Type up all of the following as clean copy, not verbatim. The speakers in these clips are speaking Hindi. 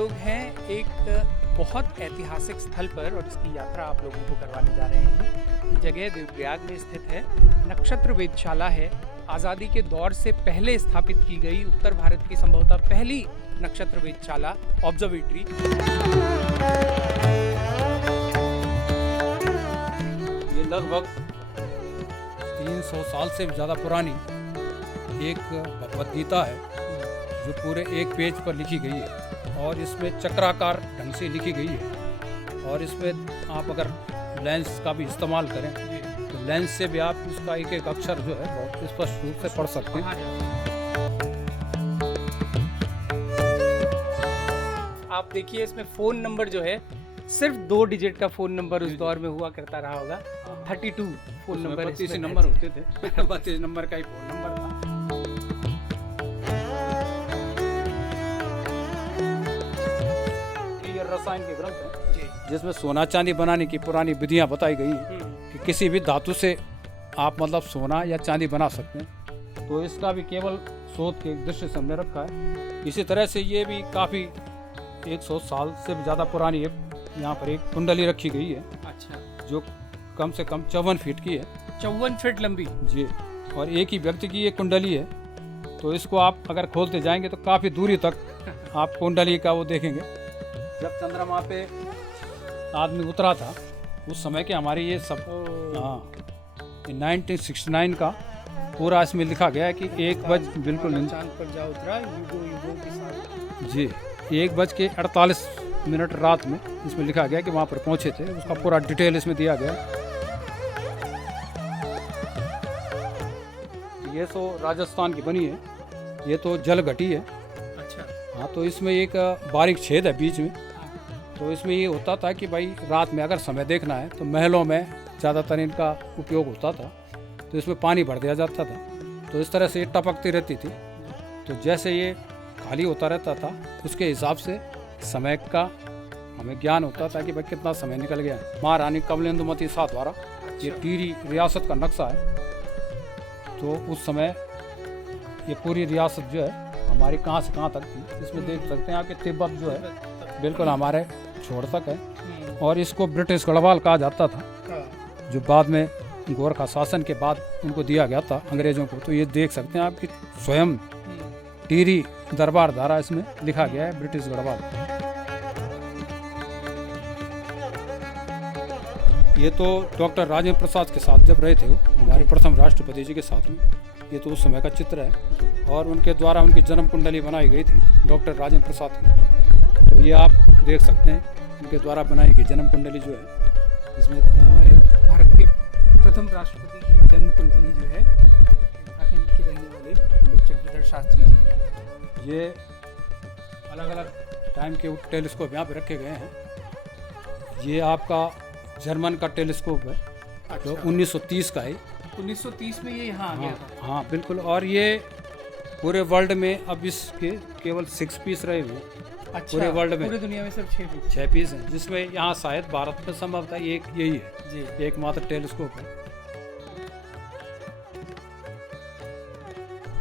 लोग हैं एक बहुत ऐतिहासिक स्थल पर और इसकी यात्रा आप लोगों को करवाने जा रहे हैं। ये जगह देवप्रयाग में स्थित है। नक्षत्र वेधशाला है। आज़ादी के दौर से पहले स्थापित की गई उत्तर भारत की संभवतः पहली नक्षत्र वेधशाला ऑब्जर्वेटरी। ये लगभग 300 साल से भी ज़्यादा पुरानी एक भगवद गीता है जो पूरे एक पेज पर लिखी गई है और इसमें चक्राकार ढंग से लिखी गई है। और इसमें आप अगर लेंस का भी इस्तेमाल करें तो लेंस से भी आप उसका एक एक अक्षर जो है बहुत स्पष्ट रूप से पढ़ सकते हैं। आप देखिए इसमें फ़ोन नंबर जो है सिर्फ 2 डिजिट का फ़ोन नंबर उस दौर में हुआ करता रहा होगा। 32 फ़ोन नंबर 32 नंबर होते थे 32 नंबर का ही फ़ोन नंबर था। ये रसायन के ग्रंथ हैं जी। जिसमें सोना चांदी बनाने की पुरानी विधियां बताई गई हैं कि किसी भी धातु से आप मतलब सोना या चांदी बना सकते हैं। तो इसका भी केवल शोध के दृष्टि से हमने रखा है। इसी तरह से ये भी काफ़ी 100 साल से भी ज़्यादा पुरानी यहाँ पर एक कुंडली रखी गई है। अच्छा, जो कम से कम 54 फीट की है। 54 फीट लंबी जी। और एक ही व्यक्ति की ये कुंडली है। तो इसको आप अगर खोलते जाएंगे तो काफ़ी दूरी तक आप कुंडली का वो देखेंगे। जब चंद्रमा पे आदमी उतरा था उस समय के हमारे ये सब 1969 का पूरा इसमें लिखा गया है कि 1 बज बिल्कुल चांद पर जा उतरा युगों के साथ। जी 1:48 रात में इसमें लिखा गया कि वहाँ पर पहुँचे थे। उसका पूरा डिटेल इसमें दिया गया। ये तो राजस्थान की बनी है। ये तो जल घटी है। अच्छा। हाँ, तो इसमें एक बारीक छेद है बीच में। तो इसमें ये होता था कि भाई रात में अगर समय देखना है तो महलों में ज़्यादातर इनका उपयोग होता था। तो इसमें पानी भर दिया जाता था तो इस तरह से ये टपकती रहती थी। तो जैसे ये खाली होता रहता था उसके हिसाब से समय का हमें ज्ञान होता था कि भाई कितना समय निकल गया है। महारानी कमलेंदुमती शाह द्वारा ये टिहरी रियासत का नक्शा है। तो उस समय ये पूरी रियासत जो है हमारी कहाँ से कहाँ तक थी इसमें देख सकते हैं आप कि तिब्बत जो है बिल्कुल हमारे छोर तक है। और इसको ब्रिटिश गढ़वाल कहा जाता था जो बाद में गोरखा शासन के बाद उनको दिया गया था अंग्रेजों को। तो ये देख सकते हैं आप कि स्वयं टिहरी दरबार धारा इसमें लिखा गया है ब्रिटिश गढ़वाल। ये तो डॉक्टर राजेंद्र प्रसाद के साथ जब रहे थे वो हमारे प्रथम राष्ट्रपति जी के साथ में। ये तो उस समय का चित्र है और उनके द्वारा उनकी जन्म कुंडली बनाई गई थी डॉक्टर राजेंद्र प्रसाद की। तो ये आप देख सकते हैं उनके द्वारा बनाई गई जन्म कुंडली जो है इसमें भारत के प्रथम राष्ट्रपति की जन्म कुंडली जो है उत्तराखंड के रहने वाले पंडित चक्रधर शास्त्री जी ने। ये अलग अलग टाइम के टेलीस्कोप यहाँ पे रखे गए हैं। ये आपका जर्मन का टेलीस्कोप है। अच्छा। जो 1930 का है। 1930 में ये यहाँ आ गया था। हाँ बिल्कुल। और ये पूरे वर्ल्ड में अब इसके केवल 6 पीस रहे हुए। अच्छा, पूरे वर्ल्ड में पूरे दुनिया में सिर्फ 6 पीस हैं जिसमें यहाँ शायद भारत में संभवतः एक यही है जी एकमात्र टेलीस्कोप है।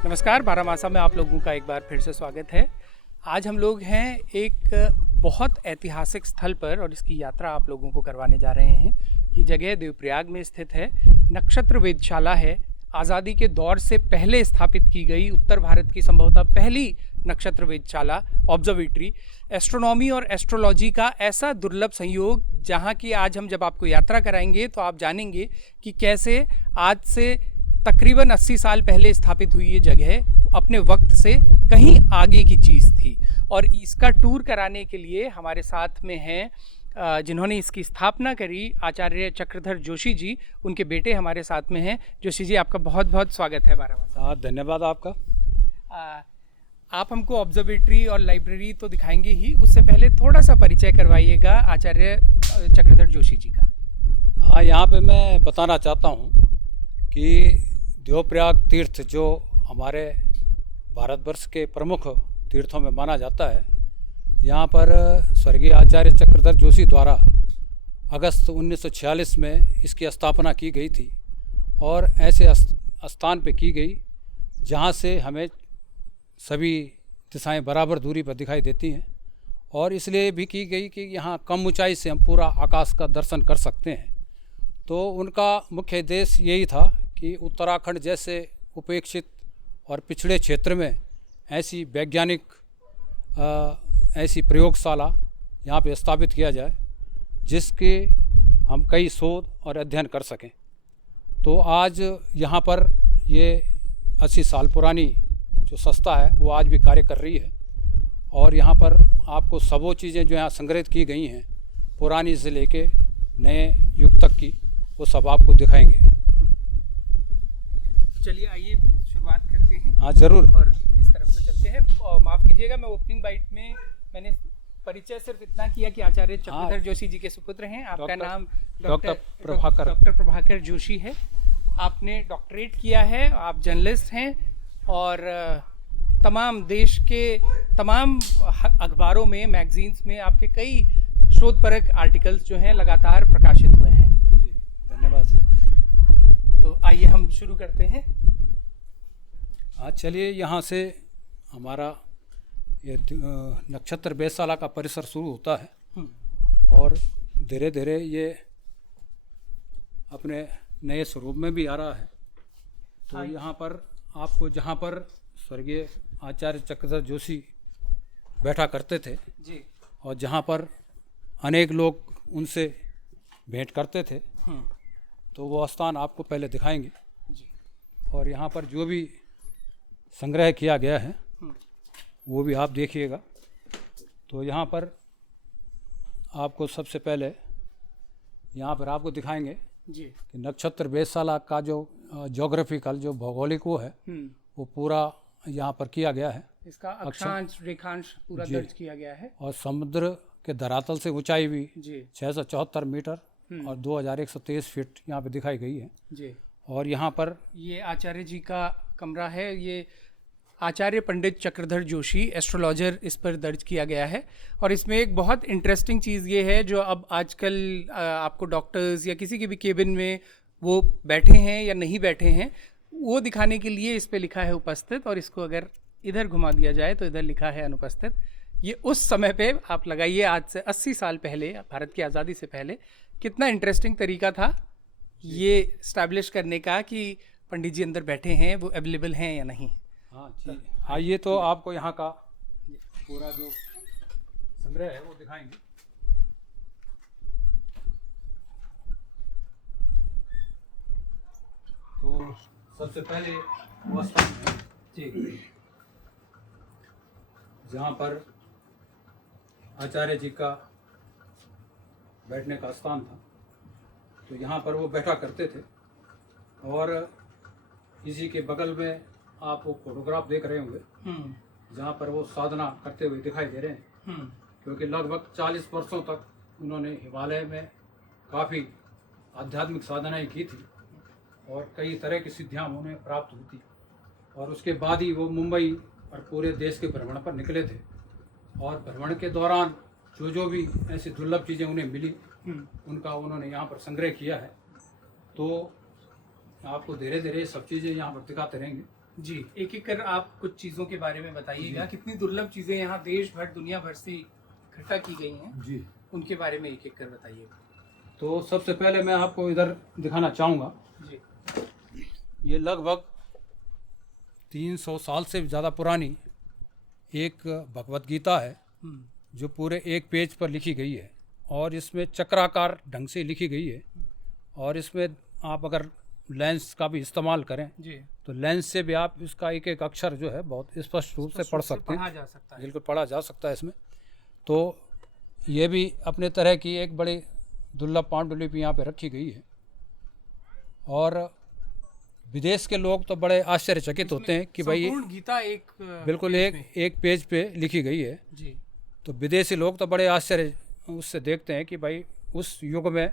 नमस्कार, बारामासा में आप लोगों का एक बार फिर से स्वागत है। आज हम लोग हैं एक बहुत ऐतिहासिक स्थल पर और इसकी यात्रा आप लोगों को करवाने जा रहे हैं। ये जगह देवप्रयाग में स्थित है। नक्षत्र वेधशाला है। आज़ादी के दौर से पहले स्थापित की गई उत्तर भारत की संभवतः पहली नक्षत्र वेधशाला ऑब्जर्वेटरी। एस्ट्रोनॉमी और एस्ट्रोलॉजी का ऐसा दुर्लभ संयोग जहाँ की आज हम जब आपको यात्रा कराएंगे तो आप जानेंगे कि कैसे आज से तकरीबन 80 साल पहले स्थापित हुई ये जगह अपने वक्त से कहीं आगे की चीज़ थी। और इसका टूर कराने के लिए हमारे साथ में हैं जिन्होंने इसकी स्थापना करी आचार्य चक्रधर जोशी जी। उनके बेटे हमारे साथ में हैं। जोशी जी, आपका बहुत बहुत स्वागत है बारामासा। हाँ, धन्यवाद आपका। आप हमको ऑब्जर्वेटरी और लाइब्रेरी तो दिखाएंगे ही, उससे पहले थोड़ा सा परिचय करवाइएगा आचार्य चक्रधर जोशी जी का। हाँ, यहाँ पे मैं बताना चाहता हूँ कि देवप्रयाग तीर्थ जो हमारे भारतवर्ष के प्रमुख तीर्थों में माना जाता है, यहाँ पर स्वर्गीय आचार्य चक्रधर जोशी द्वारा अगस्त 1946 में इसकी स्थापना की गई थी। और ऐसे स्थान पे की गई जहाँ से हमें सभी दिशाएं बराबर दूरी पर दिखाई देती हैं और इसलिए भी की गई कि यहाँ कम ऊंचाई से हम पूरा आकाश का दर्शन कर सकते हैं। तो उनका मुख्य उद्देश्य यही था कि उत्तराखंड जैसे उपेक्षित और पिछड़े क्षेत्र में ऐसी वैज्ञानिक ऐसी प्रयोगशाला यहाँ पे स्थापित किया जाए जिसके हम कई शोध और अध्ययन कर सकें। तो आज यहाँ पर ये 80 साल पुरानी जो संस्था है वो आज भी कार्य कर रही है और यहाँ पर आपको सब वो चीज़ें जो यहाँ संग्रहित की गई हैं पुरानी से लेके नए युग तक की, वो सब आपको दिखाएंगे। चलिए आइए शुरुआत करते हैं। हाँ ज़रूर। और इस तरफ से चलते हैं। माफ़ कीजिएगा, मैं ओपनिंग बाइट में मैंने परिचय सिर्फ इतना किया कि आचार्य चक्रधर जोशी जी के सुपुत्र हैं। आपका नाम डॉक्टर प्रभाकर जोशी है। आपने डॉक्टरेट किया है, आप जर्नलिस्ट हैं और तमाम देश के तमाम अखबारों में, मैगजीन्स में आपके कई शोधपरक आर्टिकल्स जो हैं लगातार प्रकाशित हुए हैं। जी धन्यवाद। तो आइए हम शुरू करते हैं। हाँ चलिए, यहाँ से हमारा ये नक्षत्र वेधशाला का परिसर शुरू होता है और धीरे धीरे ये अपने नए स्वरूप में भी आ रहा है। तो यहाँ पर आपको, जहाँ पर स्वर्गीय आचार्य चक्रधर जोशी बैठा करते थे जी, और जहाँ पर अनेक लोग उनसे भेंट करते थे, तो वो स्थान आपको पहले दिखाएंगे जी। और यहाँ पर जो भी संग्रह किया गया है वो भी आप देखिएगा। तो यहाँ पर आपको सबसे पहले यहाँ पर आपको दिखाएंगे जी कि नक्षत्र वेधशाला का जो ज्योग्राफिकल जो भौगोलिक वो है वो पूरा यहाँ पर किया गया है। इसका अक्षांश रेखांश पूरा दर्ज किया गया है और समुद्र के धरातल से ऊंचाई भी जी 674 मीटर और 2123 फीट यहाँ पे दिखाई गई है जी। और यहाँ पर ये आचार्य जी का कमरा है। ये आचार्य पंडित चक्रधर जोशी एस्ट्रोलॉजर इस पर दर्ज किया गया है। और इसमें एक बहुत इंटरेस्टिंग चीज़ ये है जो अब आजकल आपको डॉक्टर्स या किसी के भी केबिन में वो बैठे हैं या नहीं बैठे हैं, वो दिखाने के लिए इस पे लिखा है उपस्थित, और इसको अगर इधर घुमा दिया जाए तो इधर लिखा है अनुपस्थित। ये उस समय पे आप लगाइए, आज से 80 साल पहले, भारत की आज़ादी से पहले, कितना इंटरेस्टिंग तरीका था ये इस्टेब्लिश करने का कि पंडित जी अंदर बैठे हैं, वो अवेलेबल हैं या नहीं। हाँ जी, हाँ ये तो आपको यहाँ का पूरा जो संग्रह है वो दिखाएंगे। तो सबसे पहले वो स्थान है जी जहाँ पर आचार्य जी का बैठने का स्थान था। तो यहाँ पर वो बैठा करते थे और इसी के बगल में आप वो फोटोग्राफ देख रहे होंगे जहाँ पर वो साधना करते हुए दिखाई दे रहे हैं, क्योंकि लगभग 40 वर्षों तक उन्होंने हिमालय में काफ़ी आध्यात्मिक साधनाएं की थी और कई तरह की सिद्धियाँ उन्हें प्राप्त हुई थी। और उसके बाद ही वो मुंबई और पूरे देश के भ्रमण पर निकले थे और भ्रमण के दौरान जो भी ऐसी दुर्लभ चीज़ें उन्हें मिली उनका उन्होंने यहाँ पर संग्रह किया है। तो आपको धीरे धीरे सब चीज़ें यहाँ पर दिखाते रहेंगे जी। एक एक कर आप कुछ चीज़ों के बारे में बताइएगा, कितनी दुर्लभ चीज़ें यहाँ देश भर दुनिया भर से इकट्ठा की गई हैं जी, उनके बारे में एक एक कर बताइएगा। तो सबसे पहले मैं आपको इधर दिखाना चाहूँगा जी। ये लगभग 300 साल से ज़्यादा पुरानी एक भगवत गीता है जो पूरे एक पेज पर लिखी गई है और इसमें चक्राकार ढंग से लिखी गई है। और इसमें आप अगर लेंस का भी इस्तेमाल करें जी तो लेंस से भी आप इसका एक एक अक्षर जो है बहुत स्पष्ट रूप से पढ़ सकते हैं, पढ़ा जा सकता है। बिल्कुल पढ़ा जा सकता है इसमें। तो ये भी अपने तरह की एक बड़ी दुर्लभ पांडुलिपि यहाँ पे रखी गई है और विदेश के लोग तो बड़े आश्चर्यचकित होते हैं कि भाई संपूर्ण गीता एक बिल्कुल एक पेज पे लिखी गई है। जी तो विदेशी लोग तो बड़े आश्चर्य उससे देखते हैं कि भाई उस युग में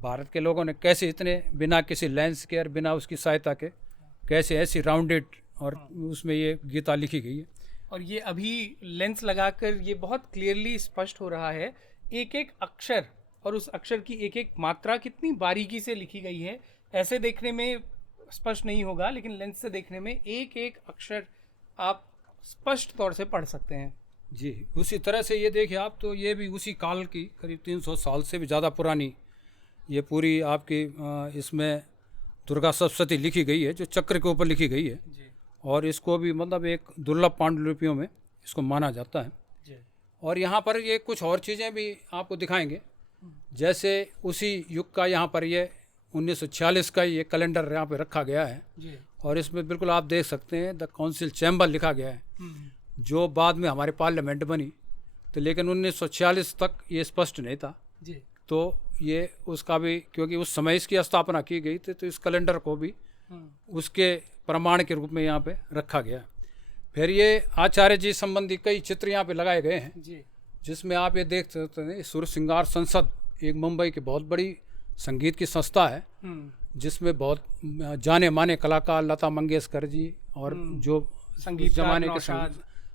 भारत के लोगों ने कैसे इतने बिना किसी लेंस के और बिना उसकी सहायता के कैसे ऐसी राउंडेड और उसमें ये गीता लिखी गई है। और ये अभी लेंस लगाकर ये बहुत क्लियरली स्पष्ट हो रहा है, एक एक अक्षर और उस अक्षर की एक एक मात्रा कितनी बारीकी से लिखी गई है। ऐसे देखने में स्पष्ट नहीं होगा, लेकिन लेंस से देखने में एक एक अक्षर आप स्पष्ट तौर से पढ़ सकते हैं। जी, उसी तरह से ये देखिए आप, तो ये भी उसी काल की करीब 300 साल से भी ज़्यादा पुरानी ये पूरी आपकी इसमें दुर्गा सप्तशती लिखी गई है, जो चक्र के ऊपर लिखी गई है। जी और इसको भी मतलब एक दुर्लभ पांडुलिपियों में इसको माना जाता है। जी। और यहाँ पर ये कुछ और चीज़ें भी आपको दिखाएंगे, जैसे उसी युग का यहाँ पर ये 1946 का ये कैलेंडर यहाँ पे रखा गया है। जी। और इसमें बिल्कुल आप देख सकते हैं द काउंसिल चैम्बर लिखा गया है, जो बाद में हमारे पार्लियामेंट बनी। तो लेकिन 1946 तक ये स्पष्ट नहीं था। जी। तो ये उसका भी, क्योंकि उस समय इसकी स्थापना की गई थी, तो इस कैलेंडर को भी उसके प्रमाण के रूप में यहाँ पे रखा गया। फिर ये आचार्य जी संबंधी कई चित्र यहाँ पे लगाए गए हैं, जी। जिसमें आप ये देख सकते हैं सुर श्रृंगार संसद एक मुंबई की बहुत बड़ी संगीत की संस्था है, जिसमें बहुत जाने माने कलाकार लता मंगेशकर जी और जो संगीत जमाने के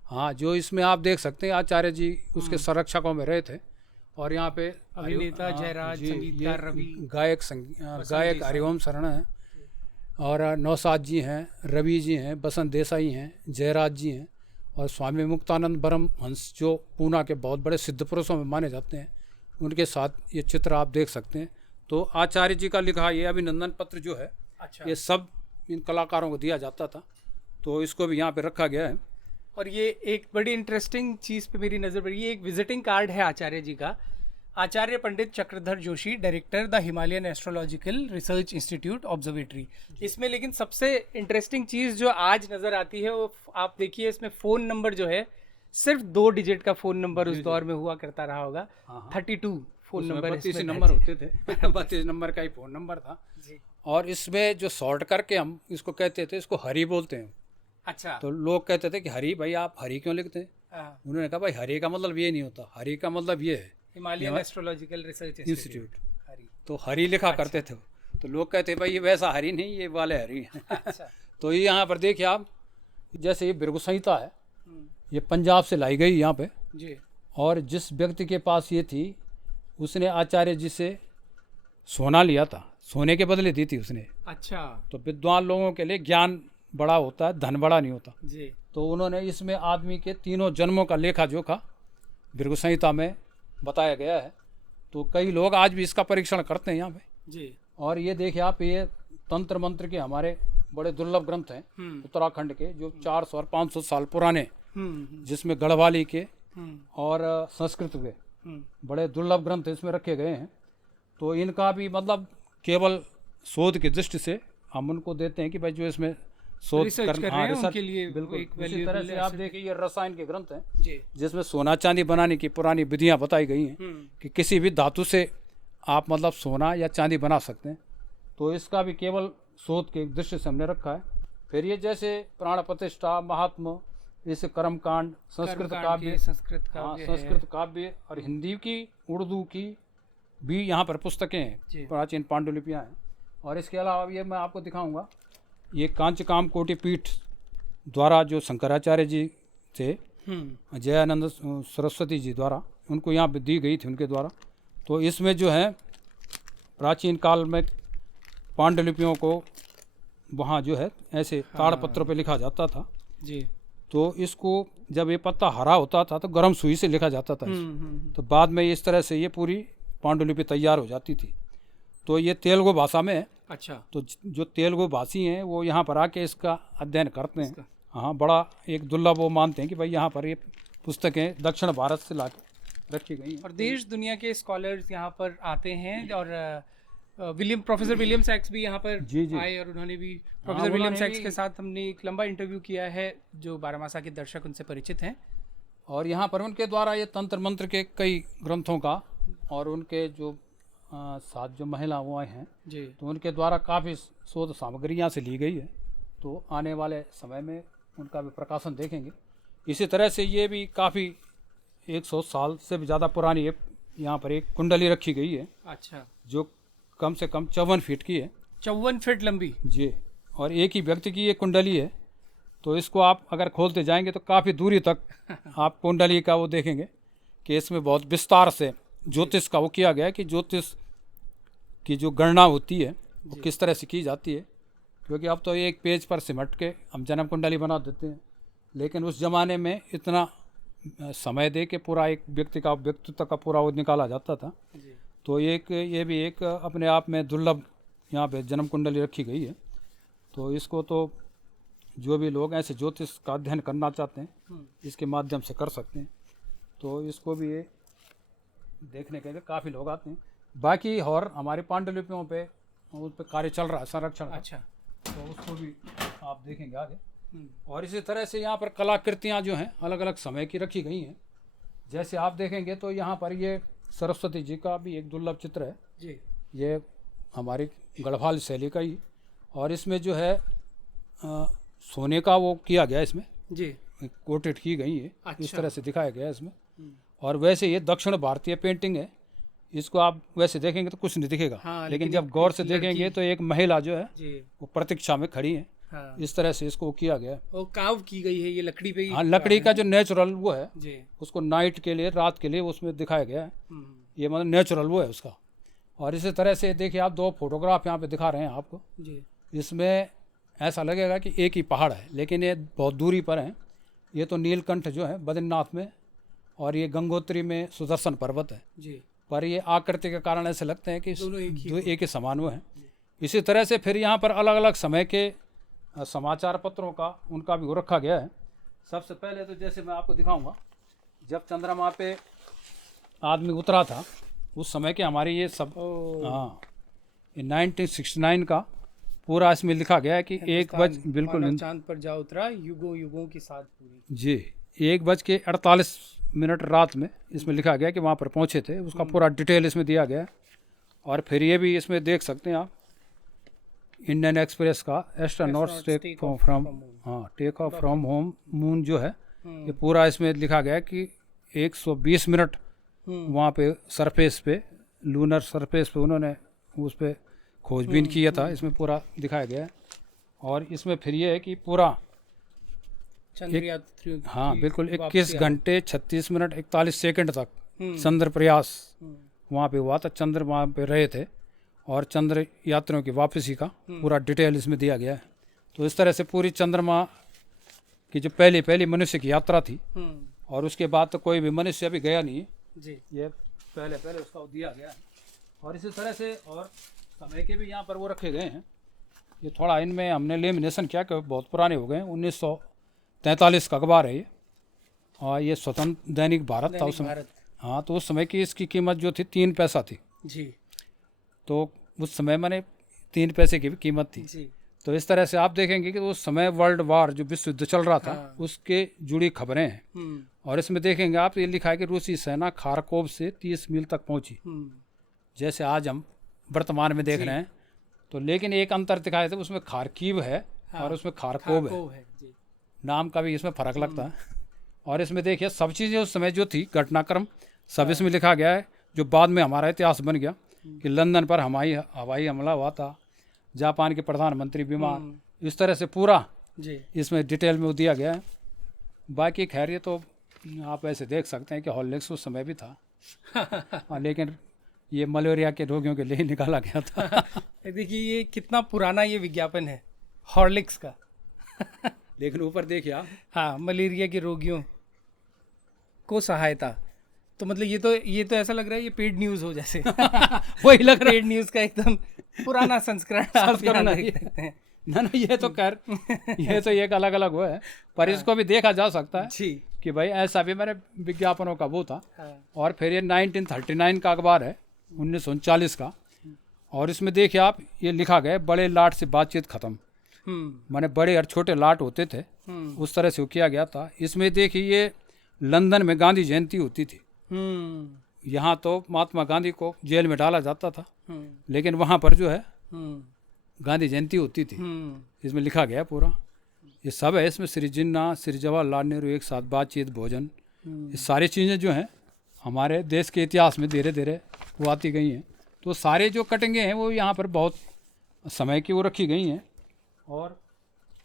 हाँ, जो इसमें आप देख सकते हैं आचार्य जी उसके संरक्षकों में रहे थे। और यहाँ पे अभिनेता जयराज, संगीतकार रवि, गायक हरिओम शरण हैं, और नौसाद जी हैं, रवि जी हैं, बसंत देसाई हैं, जयराज जी हैं, और स्वामी मुक्तानंद परमहंस जो पूना के बहुत बड़े सिद्ध पुरुषों में माने जाते हैं, उनके साथ ये चित्र आप देख सकते हैं। तो आचार्य जी का लिखा ये अभिनंदन पत्र जो है, अच्छा, ये सब इन कलाकारों को दिया जाता था, तो इसको भी यहाँ पे रखा गया है। और ये एक बड़ी इंटरेस्टिंग चीज़ पे मेरी नज़र पड़ी, ये एक विजिटिंग कार्ड है आचार्य जी का। Acharya Pandit Chakradhar Joshi, director the Himalayan astrological research institute observatory. इसमें लेकिन सबसे इंटरेस्टिंग चीज़ जो आज नज़र आती है वो आप देखिए, इसमें फ़ोन नंबर जो है सिर्फ 2 डिजिट का फ़ोन नंबर उस दौर में हुआ करता रहा होगा। 32 फ़ोन नंबर 32 नंबर होते थे 32 नंबर का ही फ़ोन नंबर था जी। और इसमें जो शॉर्ट करके हम इसको कहते थे, इसको हरी बोलते हैं। अच्छा। तो लोग कहते थे कि हरी, भाई आप हरी क्यों लिखते हैं? हाँ। उन्होंने कहा भाई हरी का मतलब ये नहीं होता, हरी का मतलब ये है हिमालयन एस्ट्रोलॉजिकल रिसर्च इंस्टीट्यूट। हरी। तो हरी लिखा करते थे। तो लोग कहते भाई ये वैसा हरी नहीं, ये वाले हरी है। अच्छा। तो ये यहाँ पर देखिए आप, जैसे ये भृगु संहिता है, ये पंजाब से लाई गई यहाँ पे जी। और जिस व्यक्ति के पास ये थी, उसने आचार्य जी से सोना लिया था, सोने के बदले दी थी उसने। अच्छा। तो विद्वान लोगों के लिए ज्ञान बड़ा होता है, धन बड़ा नहीं होता जी। तो उन्होंने इसमें आदमी के तीनों जन्मों का लेखा जोखा भृगु संहिता में बताया गया है। तो कई लोग आज भी इसका परीक्षण करते हैं यहाँ पे जी। और ये देखिए आप, ये तंत्र मंत्र के हमारे बड़े दुर्लभ ग्रंथ हैं उत्तराखंड के, जो 400 और 500 साल पुराने, जिसमें गढ़वाली के और संस्कृत के बड़े दुर्लभ ग्रंथ इसमें रखे गए हैं। तो इनका भी मतलब केवल शोध की दृष्टि से हम उनको देते हैं कि भाई जो इसमें शोध कर रहे हैं उनके लिए बिल्कुल। इसी तरह से आप देखिए ये रसायन के ग्रंथ हैं जी, जिसमें सोना चांदी बनाने की पुरानी विधियां बताई गई हैं कि किसी भी धातु से आप मतलब सोना या चांदी बना सकते हैं। तो इसका भी केवल शोध के दृष्टि से हमने रखा है। फिर ये जैसे प्राण प्रतिष्ठा, महात्मा, इस कर्मकांड, संस्कृत काव्य, संस्कृत काव्य और हिंदी की, उर्दू की भी यहाँ पर पुस्तकें हैं, प्राचीन पांडुलिपियाँ हैं। और इसके अलावा ये मैं आपको दिखाऊंगा, ये कांचकाम कोटि पीठ द्वारा जो शंकराचार्य जी थे, जयानंद सरस्वती जी द्वारा उनको यहाँ पे दी गई थी उनके द्वारा। तो इसमें जो है प्राचीन काल में पांडुलिपियों को वहाँ जो है ऐसे ताड़पत्रों पे लिखा जाता था जी। तो इसको जब ये पत्ता हरा होता था तो गर्म सुई से लिखा जाता था तो बाद में इस तरह से ये पूरी पांडुलिपि तैयार हो जाती थी। तो ये तेलुगु भाषा में है। अच्छा। तो जो तेलुगु भाषी हैं वो यहाँ पर आके इसका अध्ययन करते हैं। हाँ, बड़ा एक दुर्लभ वो मानते हैं कि भाई यहाँ पर ये पुस्तकें दक्षिण भारत से ला रखी गई हैं और देश दुनिया के स्कॉलर्स यहाँ पर आते हैं। और प्रोफेसर विलियम सैक्स भी यहाँ पर आए और उन्होंने भी प्रोफेसर विलियम सैक्स के साथ हमने एक लंबा इंटरव्यू किया है, जो बारामासा के दर्शक उनसे परिचित हैं। और यहाँ पर उनके द्वारा ये तंत्र मंत्र के कई ग्रंथों का और उनके जो साथ जो महिलाएं हैं जी, तो उनके द्वारा काफ़ी शोध सामग्री यहाँ से ली गई है। तो आने वाले समय में उनका भी प्रकाशन देखेंगे। इसी तरह से ये भी काफ़ी 100 साल से भी ज़्यादा पुरानी है। यहाँ पर एक कुंडली रखी गई है। अच्छा। जो कम से कम 54 फीट की है। 54 फीट लंबी जी। और एक ही व्यक्ति की ये कुंडली है। तो इसको आप अगर खोलते जाएंगे तो काफ़ी दूरी तक आप कुंडली का वो देखेंगे कि इसमें बहुत विस्तार से ज्योतिष का वो किया गया है कि ज्योतिष की जो गणना होती है वो किस तरह से की जाती है। क्योंकि अब तो एक पेज पर सिमट के हम जन्म कुंडली बना देते हैं, लेकिन उस ज़माने में इतना समय दे के पूरा एक व्यक्ति का व्यक्तित्व का पूरा वो निकाला जाता था। जी तो ये भी एक अपने आप में दुर्लभ यहाँ पे जन्म कुंडली रखी गई है। तो इसको तो जो भी लोग ऐसे ज्योतिष का अध्ययन करना चाहते हैं इसके माध्यम से कर सकते हैं। तो इसको भी ये देखने के लिए काफ़ी लोग आते हैं। बाकी और हमारे पांडुलिपियों पे उस पर कार्य चल रहा है संरक्षण का। अच्छा। तो उसको भी आप देखेंगे आगे। और इसी तरह से यहाँ पर कलाकृतियाँ जो हैं अलग अलग समय की रखी गई हैं। जैसे आप देखेंगे तो यहाँ पर ये सरस्वती जी का भी एक दुर्लभ चित्र है जी। ये हमारी गढ़वाल शैली का ही। और इसमें जो है सोने का वो किया गया इसमें जी कोटेड की गई है। अच्छा। इस तरह से दिखाया गया है इसमें। और वैसे ये दक्षिण भारतीय पेंटिंग है। इसको आप वैसे देखेंगे तो कुछ नहीं दिखेगा। हाँ, लेकिन जब गौर से देखेंगे तो एक महिला जो है जी वो प्रतीक्षा में खड़ी है। हाँ। इस तरह से इसको किया गया है। और काव की गई है ये लकड़ी पे ही। हाँ, लकड़ी का जो नेचुरल वो है जी। उसको नाइट के लिए रात के लिए उसमें दिखाया गया है। ये मतलब नेचुरल वो है उसका। और इसी तरह से देखिए आप दो फोटोग्राफ यहाँ पे दिखा रहे हैं आपको। जी। इसमें ऐसा लगेगा कि एक ही पहाड़ है लेकिन ये बहुत दूरी पर है। ये तो नीलकंठ जो है बद्रीनाथ में और ये गंगोत्री में सुदर्शन पर्वत है। जी। पर ये आकृति के कारण ऐसे लगते हैं कि दोनों एक ही समान वो है। इसी तरह से फिर यहाँ पर अलग अलग समय के समाचार पत्रों का उनका भी वो रखा गया है। सबसे पहले तो जैसे मैं आपको दिखाऊंगा जब चंद्रमा पे आदमी उतरा था उस समय के हमारे ये सब हाँ ये 1969 का पूरा इसमें लिखा गया है कि 1 बिल्कुल चांद पर जा उतरा युगों युगों की साथ पूरी। जी 1:48 रात में इसमें लिखा गया कि वहाँ पर पहुँचे थे। उसका पूरा डिटेल इसमें दिया गया है। और फिर ये भी इसमें देख सकते हैं आप इंडियन एक्सप्रेस का astronauts take off from home moon जो है ये पूरा इसमें लिखा गया है कि 120 मिनट वहाँ पे सरफेस पे लूनर सरफेस पे उन्होंने उस पर खोजबीन किया था। इसमें पूरा दिखाया गया है। और इसमें फिर ये है कि पूरा हाँ बिल्कुल 21 घंटे 36 मिनट 41 सेकंड तक चंद्र प्रयास वहाँ पे हुआ था। चंद्र वहाँ पे रहे थे और चंद्र यात्रियों की वापसी का पूरा डिटेल इसमें दिया गया है। तो इस तरह से पूरी चंद्रमा की जो पहली मनुष्य की यात्रा थी और उसके बाद तो कोई भी मनुष्य अभी गया नहीं है जी। ये पहले उसका दिया गया है। और इसी तरह से और समय के भी यहाँ पर वो रखे गए हैं। ये थोड़ा इनमें हमने लेमिनेशन किया कि बहुत पुराने हो गए। 1943 का अखबार है ये। और ये स्वतंत्र दैनिक भारत था उस समय। हाँ तो उस समय की इसकी कीमत जो थी 3 पैसा थी जी। तो उस समय मैंने 3 पैसे की भी कीमत थी जी। तो इस तरह से आप देखेंगे कि उस समय वर्ल्ड वार जो विश्व युद्ध चल रहा था उसके जुड़ी खबरें हैं। और इसमें देखेंगे आप ये लिखा है कि रूसी सेना खारकोव से 30 मील तक पहुंची। जैसे आज हम वर्तमान में देख रहे हैं तो लेकिन एक अंतर दिखाया था उसमें खारकीव है और उसमें खारकोव है। नाम का भी इसमें फर्क लगता है। और इसमें देखिए सब चीज़ें उस समय जो थी घटनाक्रम सब इसमें लिखा गया है जो बाद में हमारा इतिहास बन गया कि लंदन पर हवाई हमला हुआ था, जापान के प्रधानमंत्री बीमार, इस तरह से पूरा इसमें डिटेल में दिया गया है। बाकी खैर ये तो आप ऐसे देख सकते हैं कि हॉर्लिक्स उस समय भी था लेकिन ये मलेरिया के रोगियों के लिए निकाला गया था। देखिए ये कितना पुराना ये विज्ञापन है हॉर्लिक्स का लेकिन ऊपर देखिए आप हाँ मलेरिया के रोगियों को सहायता। तो मतलब ये तो ऐसा लग रहा है ये पेड न्यूज़ हो जैसे वही लग रहा है पेड न्यूज़ का एकदम पुराना संस्करण हैं। ना ये तो कर ये तो एक अलग अलग वो है पर इसको भी देखा जा सकता है जी कि भाई ऐसा भी मेरे विज्ञापनों का वो था। और फिर ये 1939 का अखबार है 1939 का। और इसमें देखिए आप ये लिखा गया बड़े लाट से बातचीत खत्म। माने बड़े और छोटे लाट होते थे उस तरह से वो किया गया था। इसमें देखिए ये लंदन में गांधी जयंती होती थी। यहाँ तो महात्मा गांधी को जेल में डाला जाता था लेकिन वहाँ पर जो है गांधी जयंती होती थी। इसमें लिखा गया पूरा ये सब है। इसमें श्री जिन्ना श्री जवाहरलाल नेहरू एक साथ बातचीत भोजन ये सारी चीज़ें जो हैं हमारे देश के इतिहास में धीरे धीरे वो आती गई हैं। तो सारे जो कटिंगें हैं वो यहाँ पर बहुत समय की वो रखी गई हैं। और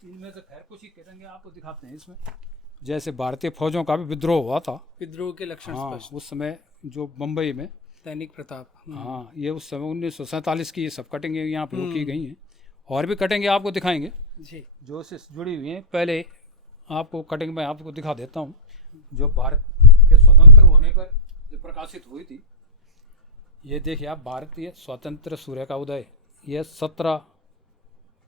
इनमें से खैर कुछ ही करेंगे आपको दिखाते हैं। इसमें जैसे भारतीय फौजों का भी विद्रोह हुआ था। विद्रोह के लक्षण स्पष्ट उस समय जो बम्बई में दैनिक प्रताप हाँ ये उस समय 1947 की ये सब कटिंगें यहाँ पर की गई हैं। और भी कटिंगें आपको दिखाएंगे जी जो से जुड़ी हुई हैं। पहले आपको कटिंग में आपको दिखा देता हूँ। जो भारत के स्वतंत्र होने पर जो प्रकाशित हुई थी। ये देखिए आप, भारतीय स्वतंत्र सूर्य का उदय, ये 17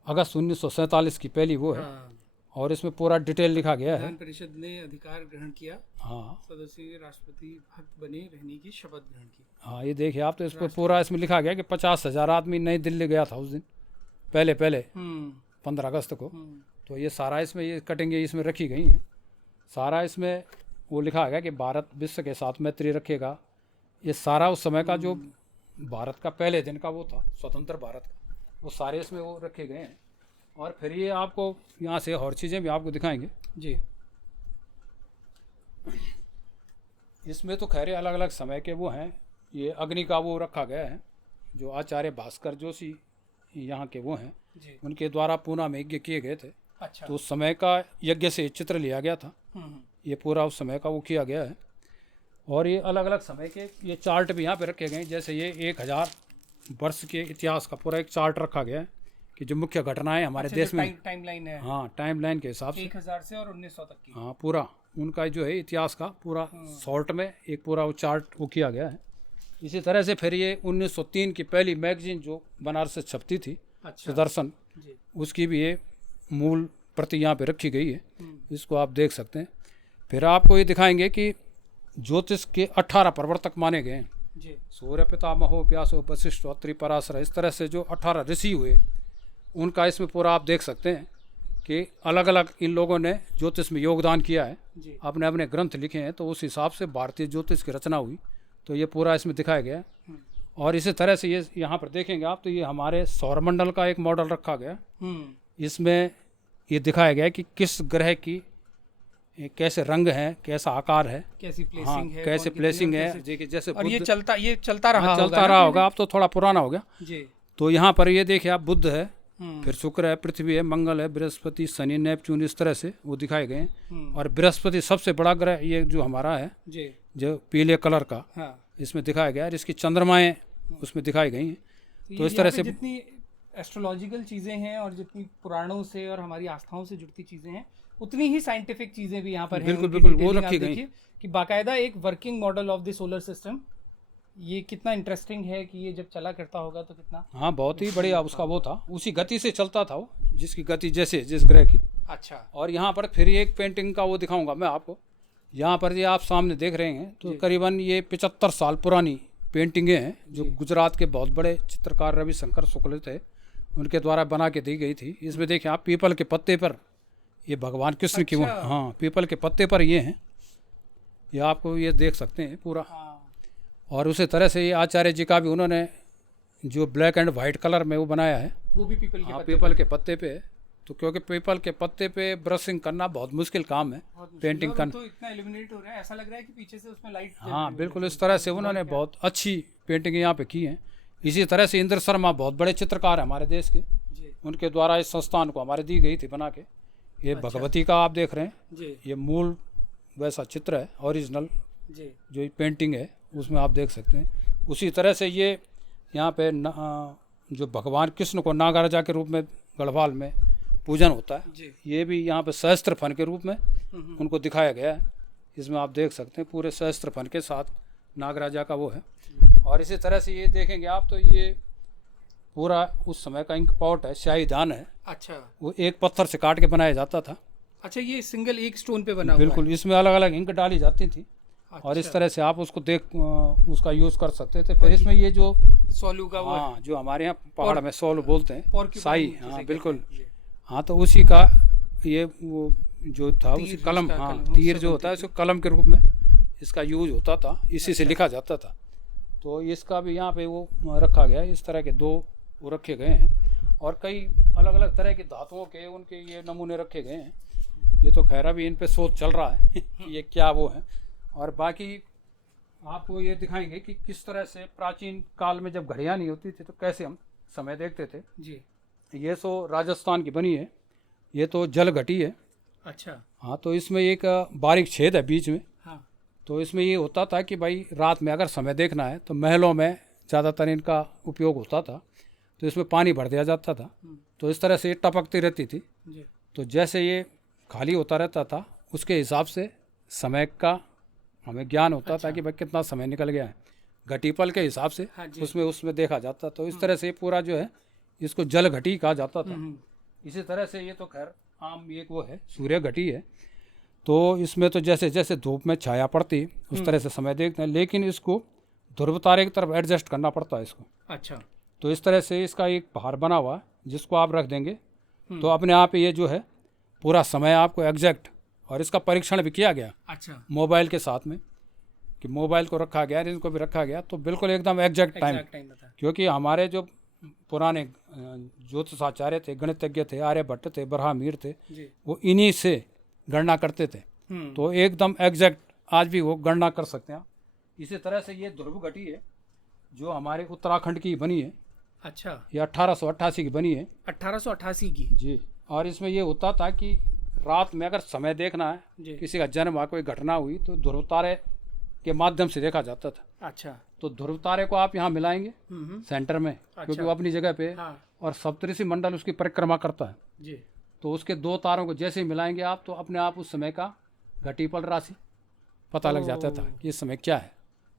अगस्त 1947 की पहली वो है। हाँ। और इसमें पूरा डिटेल लिखा गया है। विधान परिषद ने अधिकार ग्रहण किया, हाँ सदस्य राष्ट्रपति भक्त बने रहने की शपथ ग्रहण की। हाँ, ये देखिए आप, तो इस पर पूरा इसमें लिखा गया कि 50,000 आदमी नई दिल्ली गया था उस दिन, पहले 15 अगस्त को। तो ये सारा इसमें ये कटिंगें इसमें रखी गई हैं, सारा इसमें वो लिखा गया कि भारत विश्व के साथ मैत्री रखेगा। ये सारा उस समय का जो भारत का पहले दिन का वो था, स्वतंत्र भारत का, वो सारे इसमें वो रखे गए हैं। और फिर ये आपको यहाँ से और चीज़ें भी आपको दिखाएंगे जी। इसमें तो खैर अलग अलग समय के वो हैं। ये अग्नि का वो रखा गया है, जो आचार्य भास्कर जोशी यहाँ के वो हैं, जी। उनके द्वारा पूना में यज्ञ किए गए थे। अच्छा। तो उस समय का यज्ञ से चित्र लिया गया था। ये पूरा उस समय का वो किया गया है। और ये अलग अलग समय के ये चार्ट भी यहाँ पे रखे गए हैं। जैसे ये 1000 वर्ष के इतिहास का पूरा एक चार्ट रखा गया है कि जो मुख्य घटनाएं हमारे देश में, टाइम लाइन है। हाँ, टाइम लाइन के हिसाब से 1000 से और 1900 तक की। हाँ, पूरा उनका जो है इतिहास का पूरा शॉर्ट में एक पूरा वो चार्ट वो किया गया है। इसी तरह से फिर ये 1903 की पहली मैगजीन जो बनारस से छपती थी, अच्छा। सुदर्शन, उसकी भी ये मूल प्रति यहाँ पे रखी गई है। इसको आप देख सकते हैं। फिर आपको ये दिखाएंगे कि ज्योतिष के 18 प्रवर्तक माने गए हैं। जी। सूर्य पितामहो व्यासो वशिष्ठ अत्रि पराशर, इस तरह से जो 18 ऋषि हुए उनका इसमें पूरा आप देख सकते हैं कि अलग अलग इन लोगों ने ज्योतिष में योगदान किया है, अपने अपने ग्रंथ लिखे हैं। तो उस हिसाब से भारतीय ज्योतिष की रचना हुई। तो ये पूरा इसमें दिखाया गया है। और इसी तरह से ये यहाँ पर देखेंगे आप, तो ये हमारे सौरमंडल का एक मॉडल रखा गया। इसमें ये दिखाया गया है कि किस ग्रह की कैसे रंग है, कैसा आकार है, कैसी प्लेसिंग हाँ, है, कैसे प्लेसिंग है। देखिए जैसे और ये बुध- चलता रहा चलता रहा होगा, अब तो थोड़ा पुराना हो गया। जी। तो यहाँ पर ये देखिए आप, बुध है, फिर शुक्र है, पृथ्वी है, मंगल है, बृहस्पति, शनि, नेपच्यून, इस तरह से वो दिखाए गए हैं। और बृहस्पति सबसे बड़ा ग्रह ये जो हमारा है, जी। जो पीले कलर का, हाँ। इसमें दिखाया गया है। इसकी चंद्रमाएं उसमें दिखाई गई हैं। तो इस तरह से जितनी एस्ट्रोलॉजिकल चीज़ें हैं और जितनी पुराणों से और हमारी आस्थाओं से जुड़ती चीज़ें हैं, उतनी ही साइंटिफिक चीज़ें भी यहाँ पर हैं। बिल्कुल उनकी बिल्कुल वो डिटेलिंग आप रखी गई। देखिए कि बाकायदा एक working model of the solar system. ये कितना इंटरेस्टिंग है कि ये जब चला करता होगा तो कितना। हाँ, बहुत ही बढ़िया उसका वो था, उसी गति से चलता था वो, जिसकी गति जैसे जिस ग्रह की। अच्छा। और यहाँ पर फिर एक पेंटिंग का वो दिखाऊंगा मैं आपको। यहाँ पर ये आप सामने देख रहे हैं, तो करीबन ये 75 साल पुरानी पेंटिंगें हैं, जो गुजरात के बहुत बड़े चित्रकार रविशंकर शुक्ल थे, उनके द्वारा बना के दी गई थी। इसमें देखिए आप, पीपल के पत्ते पर ये भगवान कृष्ण की वो, हाँ, पीपल के पत्ते पर ये हैं, ये आपको ये देख सकते हैं पूरा। और उसी तरह से ये आचार्य जी का भी उन्होंने जो ब्लैक एंड वाइट कलर में वो बनाया है, वो भी पीपल के हाँ, पत्ते पीपल के पत्ते पे है। तो क्योंकि पीपल के पत्ते पे ब्रशिंग करना बहुत मुश्किल काम है, पेंटिंग करना। तो इतना इल्यूमिनेट हो रहा है, ऐसा लग रहा है कि पीछे से उसमें लाइट। हाँ बिल्कुल, इस तरह से उन्होंने बहुत अच्छी पेंटिंग यहाँ पे की हैं। इसी तरह से इंद्र शर्मा बहुत बड़े चित्रकार हैं हमारे देश के, उनके द्वारा इस संस्थान को हमारे दी गई थी बना के। ये भगवती का आप देख रहे हैं, ये मूल वैसा चित्र है, ओरिजिनल जो पेंटिंग है उसमें आप देख सकते हैं। उसी तरह से ये यहाँ पे जो भगवान कृष्ण को नागराजा के रूप में गढ़वाल में पूजन होता है, ये भी यहाँ पे सहस्त्र फन के रूप में उनको दिखाया गया है। इसमें आप देख सकते हैं पूरे सहस्त्र फन के साथ नागराजा का वो है। और इसी तरह से ये देखेंगे आप, तो ये पूरा उस समय का इंक पॉट है, स्याही दान है। अच्छा। वो एक पत्थर से काट के बनाया जाता था। अच्छा, ये सिंगल एक स्टोन पे बना हुआ बिल्कुल, इसमें अलग अलग इंक डाली जाती थी। अच्छा। और इस तरह से आप उसको देख उसका यूज़ कर सकते थे। फिर इसमें ये जो सोलू का वो, हाँ, जो हमारे यहाँ पहाड़ में सोलू बोलते हैं, साई, हाँ बिल्कुल, हाँ, तो उसी का ये वो जो था, उसी कलम, हाँ, तीर जो होता है उसको कलम के रूप में इसका यूज होता था, इसी से लिखा जाता था। तो इसका भी यहाँ पे वो रखा गया है। इस तरह के 2 वो रखे गए हैं। और कई अलग अलग तरह के धातुओं के उनके ये नमूने रखे गए हैं। ये तो खैर अभी इन पे शोध चल रहा है ये क्या वो है। और बाकी आपको ये दिखाएंगे कि किस तरह से प्राचीन काल में जब घड़ियाँ नहीं होती थी तो कैसे हम समय देखते थे। जी। ये सो राजस्थान की बनी है, ये तो जल घटी है। अच्छा। हाँ, तो इसमें एक बारीक छेद है बीच में। हाँ। तो इसमें ये होता था कि भाई रात में अगर समय देखना है तो महलों में ज़्यादातर इनका उपयोग होता था, तो इसमें पानी भर दिया जाता था। तो इस तरह से ये टपकती रहती थी। तो जैसे ये खाली होता रहता था उसके हिसाब से समय का हमें ज्ञान होता अच्छा। था कि भाई कितना समय निकल गया है, घटीपल के हिसाब से हाँ जी। उसमें देखा जाता। तो इस तरह से पूरा जो है इसको जल घटी कहा जाता था। इसी तरह से ये तो खैर आम एक वो है सूर्य घटी है। तो इसमें तो जैसे जैसे धूप में छाया पड़ती उस तरह से समय देखते हैं, लेकिन इसको ध्रुव तारे की तरफ एडजस्ट करना पड़ता है इसको। अच्छा। तो इस तरह से इसका एक पहाड़ बना हुआ है जिसको आप रख देंगे तो अपने आप ये जो है पूरा समय आपको एग्जैक्ट, और इसका परीक्षण भी किया गया अच्छा। मोबाइल के साथ में कि मोबाइल को रखा गया, इनको भी रखा गया, तो बिल्कुल एकदम एग्जैक्ट टाइम। टाइम बता। क्योंकि हमारे जो पुराने ज्योतिषाचार्य थे, गणितज्ञ थे, आर्यभट्ट थे, ब्रह्ममीर थे, जी। वो इन्हीं से गणना करते थे। तो एकदम एग्जैक्ट आज भी वो गणना कर सकते हैं। इसी तरह से ये ध्रुव घटी है जो हमारे उत्तराखंड की बनी है। अच्छा। ये 1888 की बनी है 1888 की। जी। और इसमें ये होता था कि रात में अगर समय देखना है, जी। किसी का जन्म हुआ, कोई घटना हुई, तो ध्रुव तारे के माध्यम से देखा जाता था। अच्छा। तो ध्रुव तारे को आप यहाँ मिलाएंगे सेंटर में, क्योंकि वो अपनी जगह पे हाँ। और सप्तऋषि मंडल उसकी परिक्रमा करता है। जी। तो उसके दो तारों को जैसे ही मिलाएंगे आप, तो अपने आप उस समय का घटीपल राशि पता लग जाता था कि इस समय क्या है।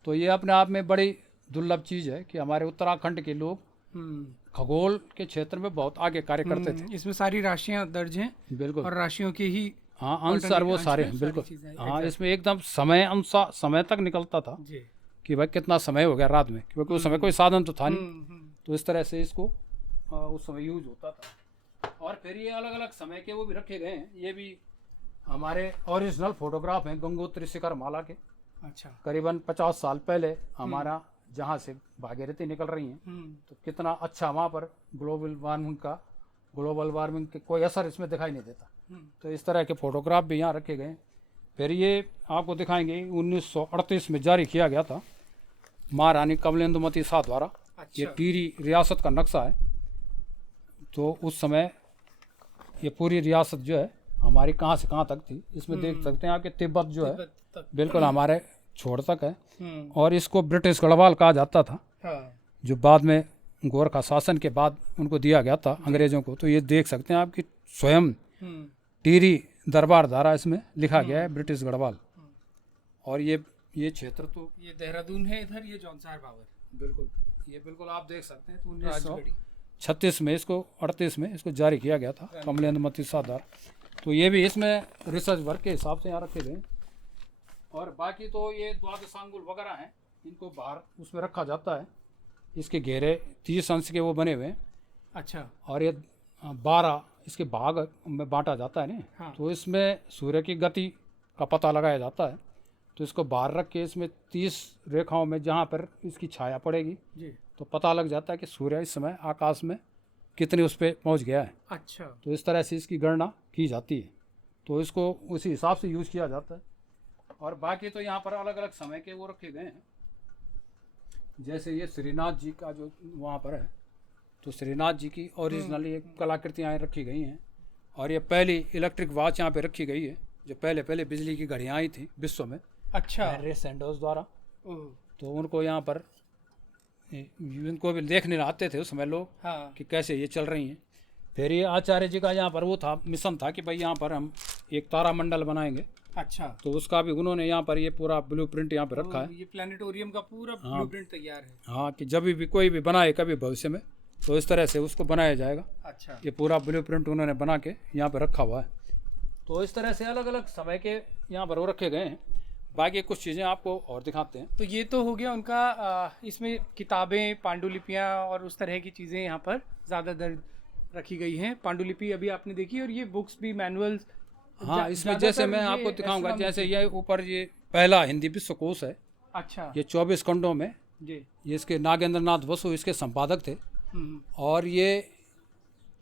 तो ये अपने आप में बड़ी दुर्लभ चीज़ है कि हमारे उत्तराखंड के लोग खगोल के क्षेत्र में बहुत आगे कार्य करते थे। इसमें सारी राशियां दर्ज हैं बिल्कुल। और राशियों के ही हाँ अनुसार वो सारे हैं, बिल्कुल। हाँ, इसमें एकदम समय अनुसार समय तक निकलता था जी। कि भाई कितना समय हो गया रात में, क्योंकि उस समय कोई साधन तो था नहीं। तो इस तरह से इसको उस समय यूज होता था। और फिर ये अलग अलग समय के वो भी रखे गए हैं। ये भी हमारे ओरिजिनल फोटोग्राफ हैं गंगोत्री शिखर माला के। अच्छा। करीबन 50 साल पहले हमारा जहाँ से भागीरथी निकल रही हैं, तो कितना अच्छा वहाँ पर ग्लोबल वार्मिंग के कोई असर इसमें दिखाई नहीं देता। तो इस तरह के फोटोग्राफ भी यहाँ रखे गए। फिर ये आपको दिखाएंगे 1938 में जारी किया गया था महारानी कमलेंदुमती शाह द्वारा। अच्छा। ये टिहरी रियासत का नक्शा है। तो उस समय ये पूरी रियासत जो है हमारी कहाँ से कहाँ तक थी, इसमें देख सकते हैं आपके तिब्बत जो है बिल्कुल हमारे छोर तक है। और इसको ब्रिटिश गढ़वाल कहा जाता था। हाँ। जो बाद में गोरखा शासन के बाद उनको दिया गया था अंग्रेजों को। तो ये देख सकते हैं आपकी स्वयं टिहरी दरबार धारा इसमें लिखा गया है ब्रिटिश गढ़वाल। और ये क्षेत्र तो ये देहरादून है, इधर ये जौनसार बावर। बिल्कुल ये बिल्कुल आप देख सकते हैं। तो 1936 में इसको 38 में इसको जारी किया गया था कमलेंदुमती शाह द्वारा। तो ये भी इसमें रिसर्च वर्क के हिसाब से यहाँ रखे गए। और बाकी तो ये द्वादशांगुल वगैरह हैं, इनको बाहर उसमें रखा जाता है। इसके घेरे 30 अंश के वो बने हुए हैं। अच्छा। और ये 12 इसके भाग में बांटा जाता है ना। हाँ। तो इसमें सूर्य की गति का पता लगाया जाता है। तो इसको बाहर रख के इसमें 30 रेखाओं में जहाँ पर इसकी छाया पड़ेगी जी। तो पता लग जाता है कि सूर्य इस समय आकाश में कितने उस पर पहुँच गया है। अच्छा। तो इस तरह से इसकी गणना की जाती है। तो इसको उसी हिसाब से यूज़ किया जाता है। और बाकी तो यहाँ पर अलग अलग समय के वो रखे गए हैं। जैसे ये श्रीनाथ जी का जो वहाँ पर है, तो श्रीनाथ जी की ओरिजिनली एक कलाकृतियाँ यहाँ रखी गई हैं। और ये पहली इलेक्ट्रिक वॉच यहाँ पे रखी गई है, जो पहले बिजली की घड़ियाँ आई थी विश्व में। अच्छा। हेनरी सैंडोज द्वारा। तो उनको यहाँ पर इनको भी देखने आते थे उस समय लोग। हाँ। कि कैसे ये चल रही हैं। फिर ये आचार्य जी का यहाँ पर वो था मिशन था कि भाई यहाँ पर हम एक तारामंडल बनाएंगे। अच्छा। तो उसका भी उन्होंने यहाँ पर ये पूरा ब्लूप्रिंट यहाँ पर रखा है। ये प्लानिटोरियम का पूरा ब्लूप्रिंट तैयार है। हाँ, कि जब भी कोई भी बनाए कभी भविष्य में तो इस तरह से उसको बनाया जाएगा। अच्छा। ये पूरा ब्लूप्रिंट उन्होंने बना के यहाँ पर रखा हुआ है। तो इस तरह से अलग अलग समय के यहाँ पर वो रखे गए हैं। बाकी कुछ चीज़ें आपको और दिखाते हैं। तो ये तो हो गया उनका इसमें किताबें, पांडुलिपियाँ और उस तरह की चीज़ें यहाँ पर ज़्यादा दर्ज रखी गई हैं। पांडुलिपि अभी आपने देखी, और ये बुक्स भी, मैनुअल्स। हाँ, इसमें जैसे मैं आपको दिखाऊंगा, जैसे ये ऊपर ये पहला हिंदी विश्वकोश है। अच्छा। ये 24 खंडों में जी। ये इसके नागेंद्र नाथ बसु इसके संपादक थे। और ये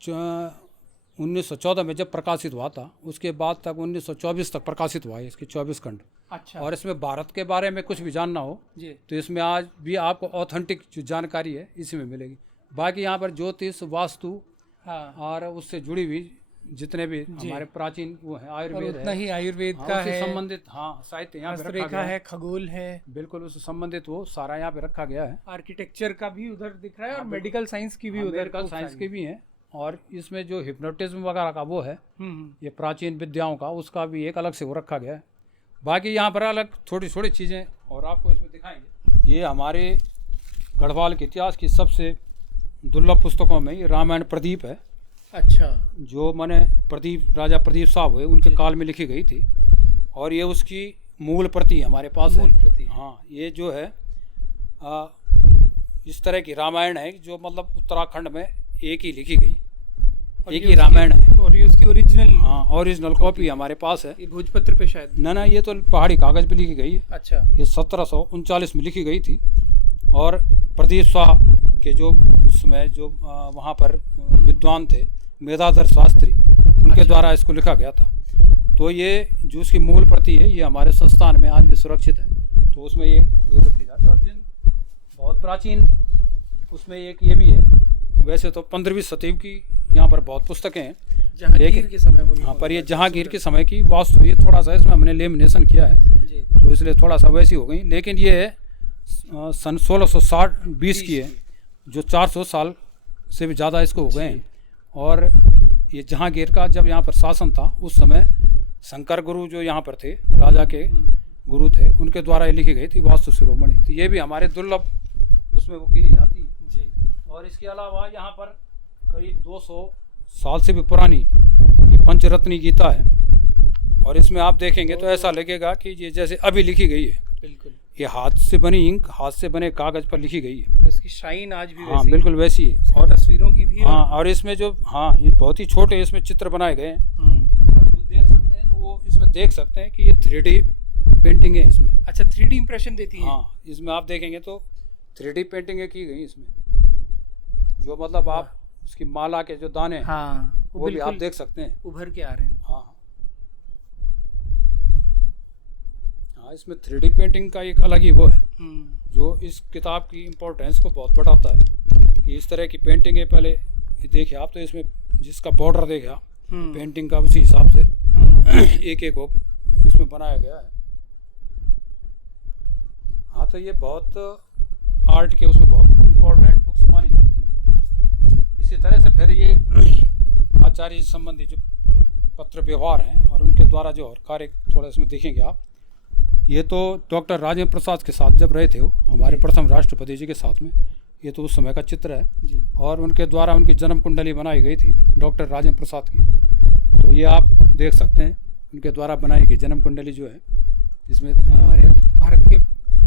1914 में जब प्रकाशित हुआ था उसके बाद तक 1924 तक प्रकाशित हुआ है इसके 24 खंड। अच्छा। और इसमें भारत के बारे में कुछ भी जानना हो जी। तो इसमें आज भी आपको ऑथेंटिक जो जानकारी है इसी में मिलेगी। बाकी यहाँ पर ज्योतिष, वास्तु, हाँ, और उससे जुड़ी हुई जितने भी हमारे प्राचीन वो है, आयुर्वेद उतना है, ही आयुर्वेद हाँ, का उससे है, संबंधित साहित्य यहाँ पे रखा हस्तरेखा गया है, खगोल है, बिल्कुल उससे संबंधित वो सारा यहाँ पे रखा गया है। आर्किटेक्चर का भी उधर दिख रहा है, और मेडिकल साइंस की भी उधर, मेडिकल साइंस की भी है। और इसमें जो हिप्नोटिज्म वगैरह का वो है, ये प्राचीन विद्याओं का, उसका भी एक अलग से वो रखा गया है। बाकी यहाँ पर अलग छोटी छोटी चीज़ें और आपको इसमें दिखाएंगे। ये हमारे गढ़वाल के इतिहास की सबसे दुर्लभ पुस्तकों में ये रामायण प्रदीप है। अच्छा। जो मैंने प्रदीप राजा प्रदीप साहब हुए उनके काल में लिखी गई थी और ये उसकी मूल प्रति हमारे पास है। हाँ, ये जो है इस तरह की रामायण है जो मतलब उत्तराखंड में एक ही लिखी गई, एक ही रामायण है। और ये उसकी ओरिजिनल? हाँ, ओरिजिनल कॉपी हमारे पास है। ये भोजपत्र पे शायद? ना, ये तो पहाड़ी कागज़ पे लिखी गई है। अच्छा। ये 1739 में लिखी गई थी और प्रदीप शाह के जो उसमें जो वहाँ पर विद्वान थे मेधाधर शास्त्री, उनके द्वारा इसको लिखा गया था। तो ये जो उसकी मूल प्रति है ये हमारे संस्थान में आज भी सुरक्षित है। तो उसमें ये रखी जाती है। और जिन बहुत प्राचीन उसमें एक ये भी है, वैसे तो 15वीं शताब्दी की यहाँ पर बहुत पुस्तकें हैं जहांगीर के समय। हाँ, पर ये जहांगीर के समय की वास्तु, ये थोड़ा सा इसमें हमने लेमिनेशन किया है जी। तो इसलिए थोड़ा सा वैसी हो गई, लेकिन ये है सन 1660-20 की है, जो 400 साल से भी ज़्यादा इसको हो गए हैं। और ये जहांगीर का जब यहाँ पर शासन था उस समय शंकर गुरु जो यहाँ पर थे, राजा के गुरु थे, उनके द्वारा ये लिखी गई थी वास्तु शिरोमणि। तो ये भी हमारे दुर्लभ उसमें वो गिनी जाती है जी। और इसके अलावा यहाँ पर करीब 200 साल से भी पुरानी ये पंचरत्नी गीता है और इसमें आप देखेंगे तो ऐसा लगेगा कि ये जैसे अभी लिखी गई है। बिल्कुल। ये हाथ से बनी इंक, हाथ से बने कागज पर लिखी गई है। इसकी शाइन आज भी हाँ, बिल्कुल वैसी है। और तस्वीरों की भी। हाँ, और इसमें जो ये बहुत ही छोटे इसमें चित्र बनाए गए हैं और जो देख सकते हैं तो वो इसमें देख सकते हैं कि ये 3D पेंटिंग है इसमें। अच्छा, 3D इंप्रेशन देती है? हाँ, इसमें आप देखेंगे तो 3D पेंटिंगें की गई इसमें, जो मतलब आप उसकी माला के जो दाने हैं हाँ, वो भी आप देख सकते हैं, उभर के आ रहे हैं। हाँ, इसमें 3D पेंटिंग का एक अलग ही वो है जो इस किताब की इम्पोर्टेंस को बहुत बढ़ाता है कि इस तरह की पेंटिंगें पहले देखिए आप, तो इसमें जिसका बॉर्डर देखा पेंटिंग का उसी हिसाब से एक एक को इसमें बनाया गया है। हाँ, तो ये बहुत आर्ट के उसमें बहुत इम्पोर्टेंट बुक्स मानी जाती है। इसी तरह से फिर ये आचार्य से संबंधित जो पत्र व्यवहार हैं और उनके द्वारा जो और कार्य थोड़ा इसमें देखेंगे आप। ये तो डॉक्टर राजेंद्र प्रसाद के साथ जब रहे थे वो हमारे प्रथम राष्ट्रपति जी के साथ में, ये तो उस समय का चित्र है जी। और उनके द्वारा उनकी जन्म कुंडली बनाई गई थी डॉक्टर राजेंद्र प्रसाद की। तो ये आप देख सकते हैं उनके द्वारा बनाई गई जन्म कुंडली जो है, जिसमें हमारे भारत के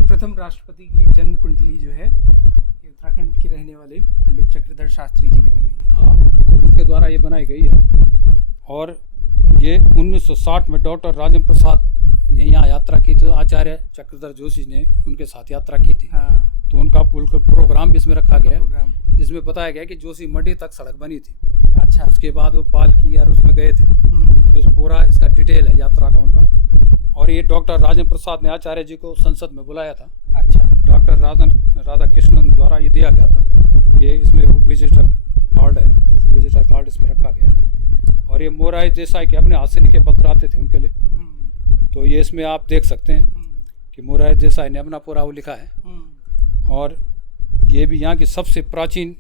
प्रथम राष्ट्रपति की जन्म कुंडली जो है ये उत्तराखंड के रहने वाले पंडित चक्रधर शास्त्री जी ने बनाई। हाँ, तो उनके द्वारा ये बनाई गई है। और ये 1960 में डॉक्टर राजेंद्र प्रसाद ने यहाँ यात्रा की, तो आचार्य चक्रधर जोशी ने उनके साथ यात्रा की थी। हाँ। तो उनका प्रोग्राम भी इसमें रखा गया है। इसमें बताया गया कि जोशी मठी तक सड़क बनी थी। अच्छा। उसके बाद वो पालकी और उसमें गए थे, तो इसमें पूरा इसका डिटेल है यात्रा का उनका। और ये डॉक्टर राजेंद्र प्रसाद ने आचार्य जी को संसद में बुलाया था। अच्छा। डॉक्टर राधा कृष्णन द्वारा ये दिया गया था। ये इसमें वो विजिटर कार्ड है, विजिटर कार्ड इसमें रखा गया है। और ये मोरारजी देसाई के अपने हाथ से लिखे पत्र आते थे उनके लिए, तो ये इसमें आप देख सकते हैं कि मोरारजी देसाई ने अपना पूरा वो लिखा है। और ये भी यहाँ की सबसे प्राचीन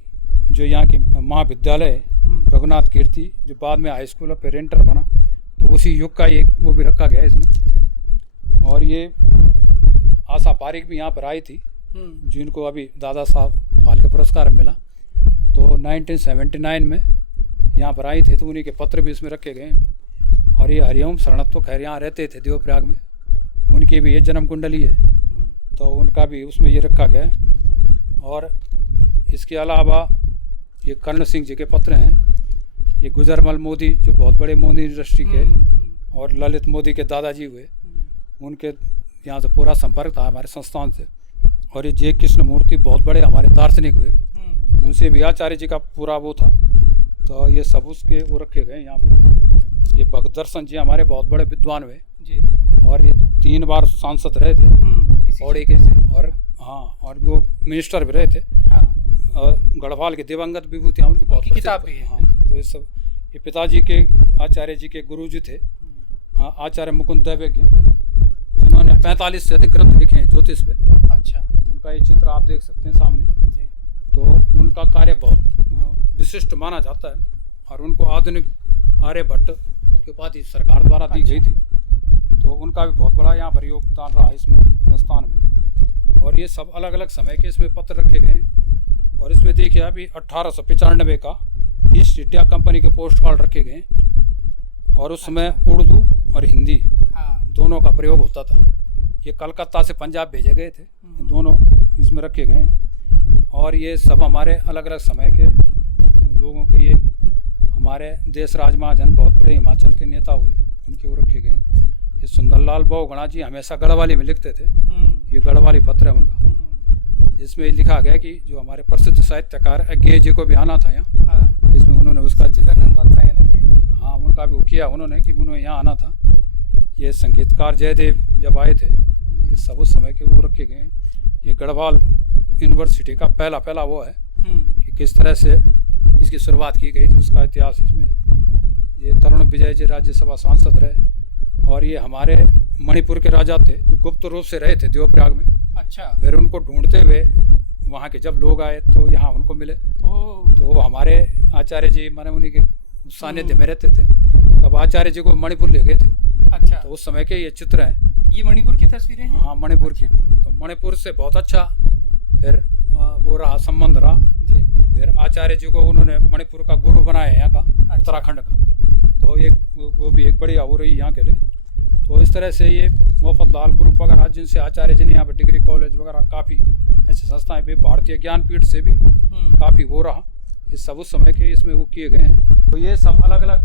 जो यहाँ की महाविद्यालय है रघुनाथ कीर्ति, जो बाद में हाई स्कूल और फिर इंटर बना, तो उसी युग का एक वो भी रखा गया है इसमें। और ये आशा पारिक भी यहाँ पर आई थी, जिनको अभी दादा साहब फाल्के पुरस्कार मिला। तो 1979 में यहाँ पर आई थे, तो उन्हीं के पत्र भी इसमें रखे गए। और ये हरिओम शरणत्व खैर यहाँ रहते थे देवप्रयाग में, उनकी भी ये जन्म कुंडली है, तो उनका भी उसमें ये रखा गया है। और इसके अलावा ये कर्ण सिंह जी के पत्र हैं। ये गुजरमल मोदी जो बहुत बड़े मोदी इंडस्ट्री के और ललित मोदी के दादाजी हुए, उनके यहाँ से पूरा संपर्क था हमारे संस्थान से। और ये जय कृष्ण मूर्ति बहुत बड़े हमारे दार्शनिक हुए, उनसे भी आचार्य जी का पूरा वो था। तो ये सब उसके वो रखे गए यहाँ पे। ये भगत दर्शन जी हमारे बहुत बड़े विद्वान हुए जी। और ये 3 बार सांसद रहे थे और एक से, और हाँ, और वो मिनिस्टर भी रहे थे। और गढ़वाल के दिवंगत विभूति उनकी बहुत किताब भी है। हाँ, तो ये सब ये पिताजी के आचार्य जी के गुरु जी थे, हाँ, आचार्य मुकुंद दैवज्ञ, जिन्होंने 45 से अधिक ग्रंथ लिखे हैं ज्योतिष पे। अच्छा। उनका ये चित्र आप देख सकते हैं सामने जी। तो उनका कार्य बहुत विशिष्ट माना जाता है और उनको आधुनिक आर्यभट्ट की उपाधि सरकार द्वारा दी गई थी। तो उनका भी बहुत बड़ा यहाँ पर योगदान रहा इसमें संस्थान में। और ये सब अलग अलग समय के इसमें पत्र रखे गए हैं। और इसमें देखिए अभी 1895 का ईस्ट इंडिया कंपनी के पोस्ट कार्ड रखे गए हैं। और उस समय उर्दू और हिंदी दोनों का प्रयोग होता था। ये कलकत्ता से पंजाब भेजे गए थे, दोनों इसमें रखे गए हैं। और ये सब हमारे अलग अलग समय के लोगों के, ये हमारे देश राज महाजन बहुत बड़े हिमाचल के नेता हुए, उनके वो रखे गए हैं। ये सुंदरलाल बहुगुणा जी हमेशा गढ़वाली में लिखते थे, ये गढ़वाली पत्र है उनका। इसमें लिखा गया कि जो हमारे प्रसिद्ध साहित्यकार अज्ञेय जी को भी आना था यहाँ, इसमें उन्होंने उसका हाँ उनका भी वो किया उन्होंने कि उन्होंने यहाँ आना था। ये संगीतकार जयदेव जब आए थे, ये सब उस समय के वो रखे गए हैं। ये गढ़वाल यूनिवर्सिटी का पहला वो है कि किस तरह से इसकी शुरुआत की गई थी, उसका इतिहास इसमें है। ये तरुण विजय जी राज्यसभा सांसद रहे और ये हमारे मणिपुर के राजा थे जो गुप्त रूप से रहे थे देवप्रयाग में। अच्छा। फिर उनको ढूंढते हुए वहाँ के जब लोग आए तो यहाँ उनको मिले। तो हमारे आचार्य जी माने उन्हीं के सानिध्य में रहते थे, तब आचार्य जी को मणिपुर ले गए थे। अच्छा। तो उस समय के ये चित्र हैं, ये मणिपुर की तस्वीरें हैं। हाँ मणिपुर की। तो मणिपुर से बहुत अच्छा फिर वो रहा संबंध रहा जी। फिर आचार्य जी को उन्होंने मणिपुर का गुरु बनाया यहाँ का, उत्तराखंड का। तो एक वो भी एक बढ़िया हो रही यहाँ के लिए। तो इस तरह से ये मोफतलाल ग्रुप वगैरह जिनसे आचार्य जी ने यहाँ पर डिग्री कॉलेज वगैरह काफ़ी ऐसी संस्थाएं भी, भारतीय ज्ञानपीठ से भी काफ़ी वो रहा। ये सब उस समय के इसमें वो किए गए हैं। तो ये सब अलग अलग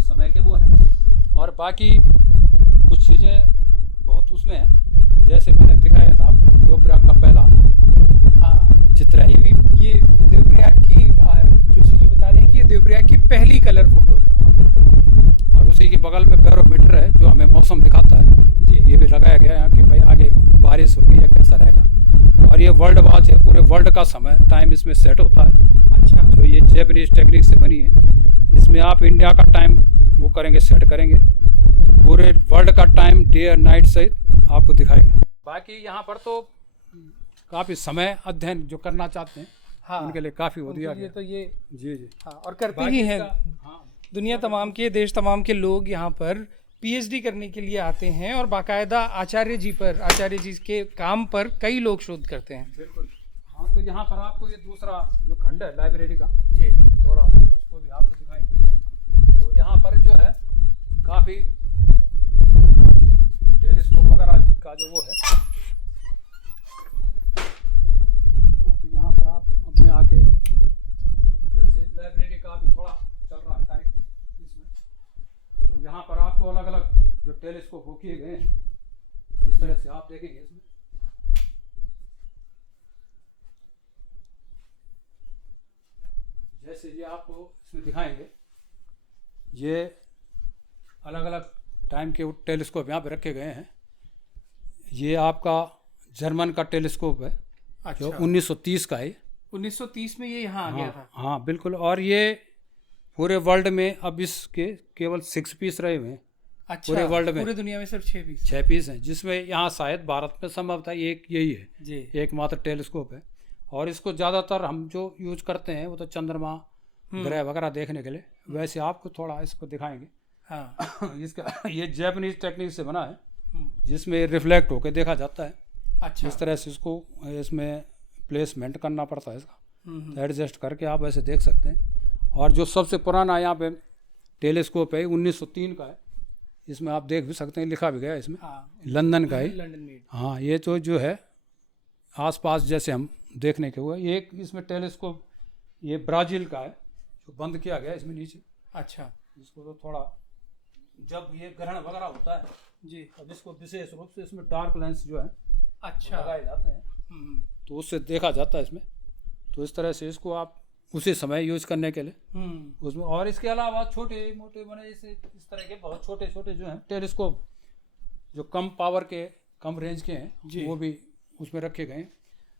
समय के वो हैं। और बाकी कुछ चीज़ें बहुत उसमें हैं, जैसे मैंने दिखाया था आपको देवप्रयाग का पहला चित्र है। ये देवप्रयाग की जो चीज़ बता रहे हैं कि ये देवप्रयाग की पहली कलर फोटो है। और उसी के बगल में बैरोमीटर है जो हमें मौसम दिखाता है जी। ये भी लगाया गया है कि भाई आगे बारिश होगी या कैसा रहेगा। और ये वर्ल्ड वॉच है, पूरे वर्ल्ड का समय टाइम इसमें सेट होता है। अच्छा। जो ये जैपनीज टेक्निक से बनी है, इसमें आप इंडिया का टाइम वो करेंगे, सेट करेंगे तो पूरे वर्ल्ड का टाइम डे और नाइट सहित आपको दिखाएगा। बाकी यहाँ पर तो काफ़ी समय अध्ययन जो करना चाहते हैं हाँ, उनके लिए काफ़ी हो दिया गया। तो ये जी जी हाँ, और करते ही हैं। हाँ, दुनिया तमाम के, देश तमाम के लोग यहाँ पर पीएचडी करने के लिए आते हैं और बाकायदा आचार्य जी के काम पर कई लोग शोध करते हैं। बिल्कुल। हाँ, तो यहाँ पर आपको ये दूसरा जो खंड है लाइब्रेरी का जी, थोड़ा उसको भी आपको दिखाएंगे। तो यहाँ पर जो है काफ़ी टेलीस्कोप वगैरह का जो वो है, हाँ, तो यहाँ पर आप अपने आके, वैसे लाइब्रेरी का भी थोड़ा चल रहा है कार्य इसमें। तो यहाँ पर आपको अलग अलग जो टेलीस्कोप वो किए गए हैं, इस तरह से आप देखेंगे इसमें। जैसे ये आपको इसमें दिखाएंगे, ये अलग अलग टाइम के टेलीस्कोप यहाँ पे रखे गए हैं। ये आपका जर्मन का टेलीस्कोप है। अच्छा। जो 1930 का है। 1930 में ये यहाँ आ गया था। हाँ बिल्कुल। और ये पूरे वर्ल्ड में अब इसके केवल 6 पीस रहे हुए हैं। अच्छा, पूरे वर्ल्ड में, पूरे दुनिया में सिर्फ 6 पीस हैं, जिसमें यहाँ शायद भारत में संभवतः एक यही है जी, एकमात्र टेलीस्कोप है। और इसको ज़्यादातर हम जो यूज करते हैं वो तो चंद्रमा ग्रह वगैरह देखने के लिए। वैसे आपको थोड़ा इसको दिखाएंगे। हाँ। इसका ये जैपनीज टेक्निक से बना है, जिसमें रिफ्लेक्ट होकर देखा जाता है। अच्छा। इस तरह से इसको इसमें प्लेसमेंट करना पड़ता है इसका, तो एडजस्ट करके आप ऐसे देख सकते हैं। और जो सबसे पुराना यहाँ पे टेलीस्कोप है 1903 का है। इसमें आप देख भी सकते हैं, लिखा भी गया है इसमें। हाँ, लंदन का है। लंदन में। हाँ, ये तो जो है आसपास जैसे हम देखने के हुआ। ये एक इसमें टेलीस्कोप ये ब्राज़ील का है जो बंद किया गया इसमें नीचे। अच्छा। इसको तो थोड़ा जब ये ग्रहण वगैरह होता है जी, तब इसको विशेष रूप से इसमें डार्क लेंस जो है अच्छा लगाए जाते हैं, तो उससे देखा जाता है इसमें। तो इस तरह से इसको आप उसी समय यूज करने के लिए उसमें। और इसके अलावा छोटे मोटे बने जैसे इस तरह के बहुत छोटे छोटे जो हैं टेलीस्कोप जो कम पावर के, कम रेंज के हैं, वो भी उसमें रखे गए हैं।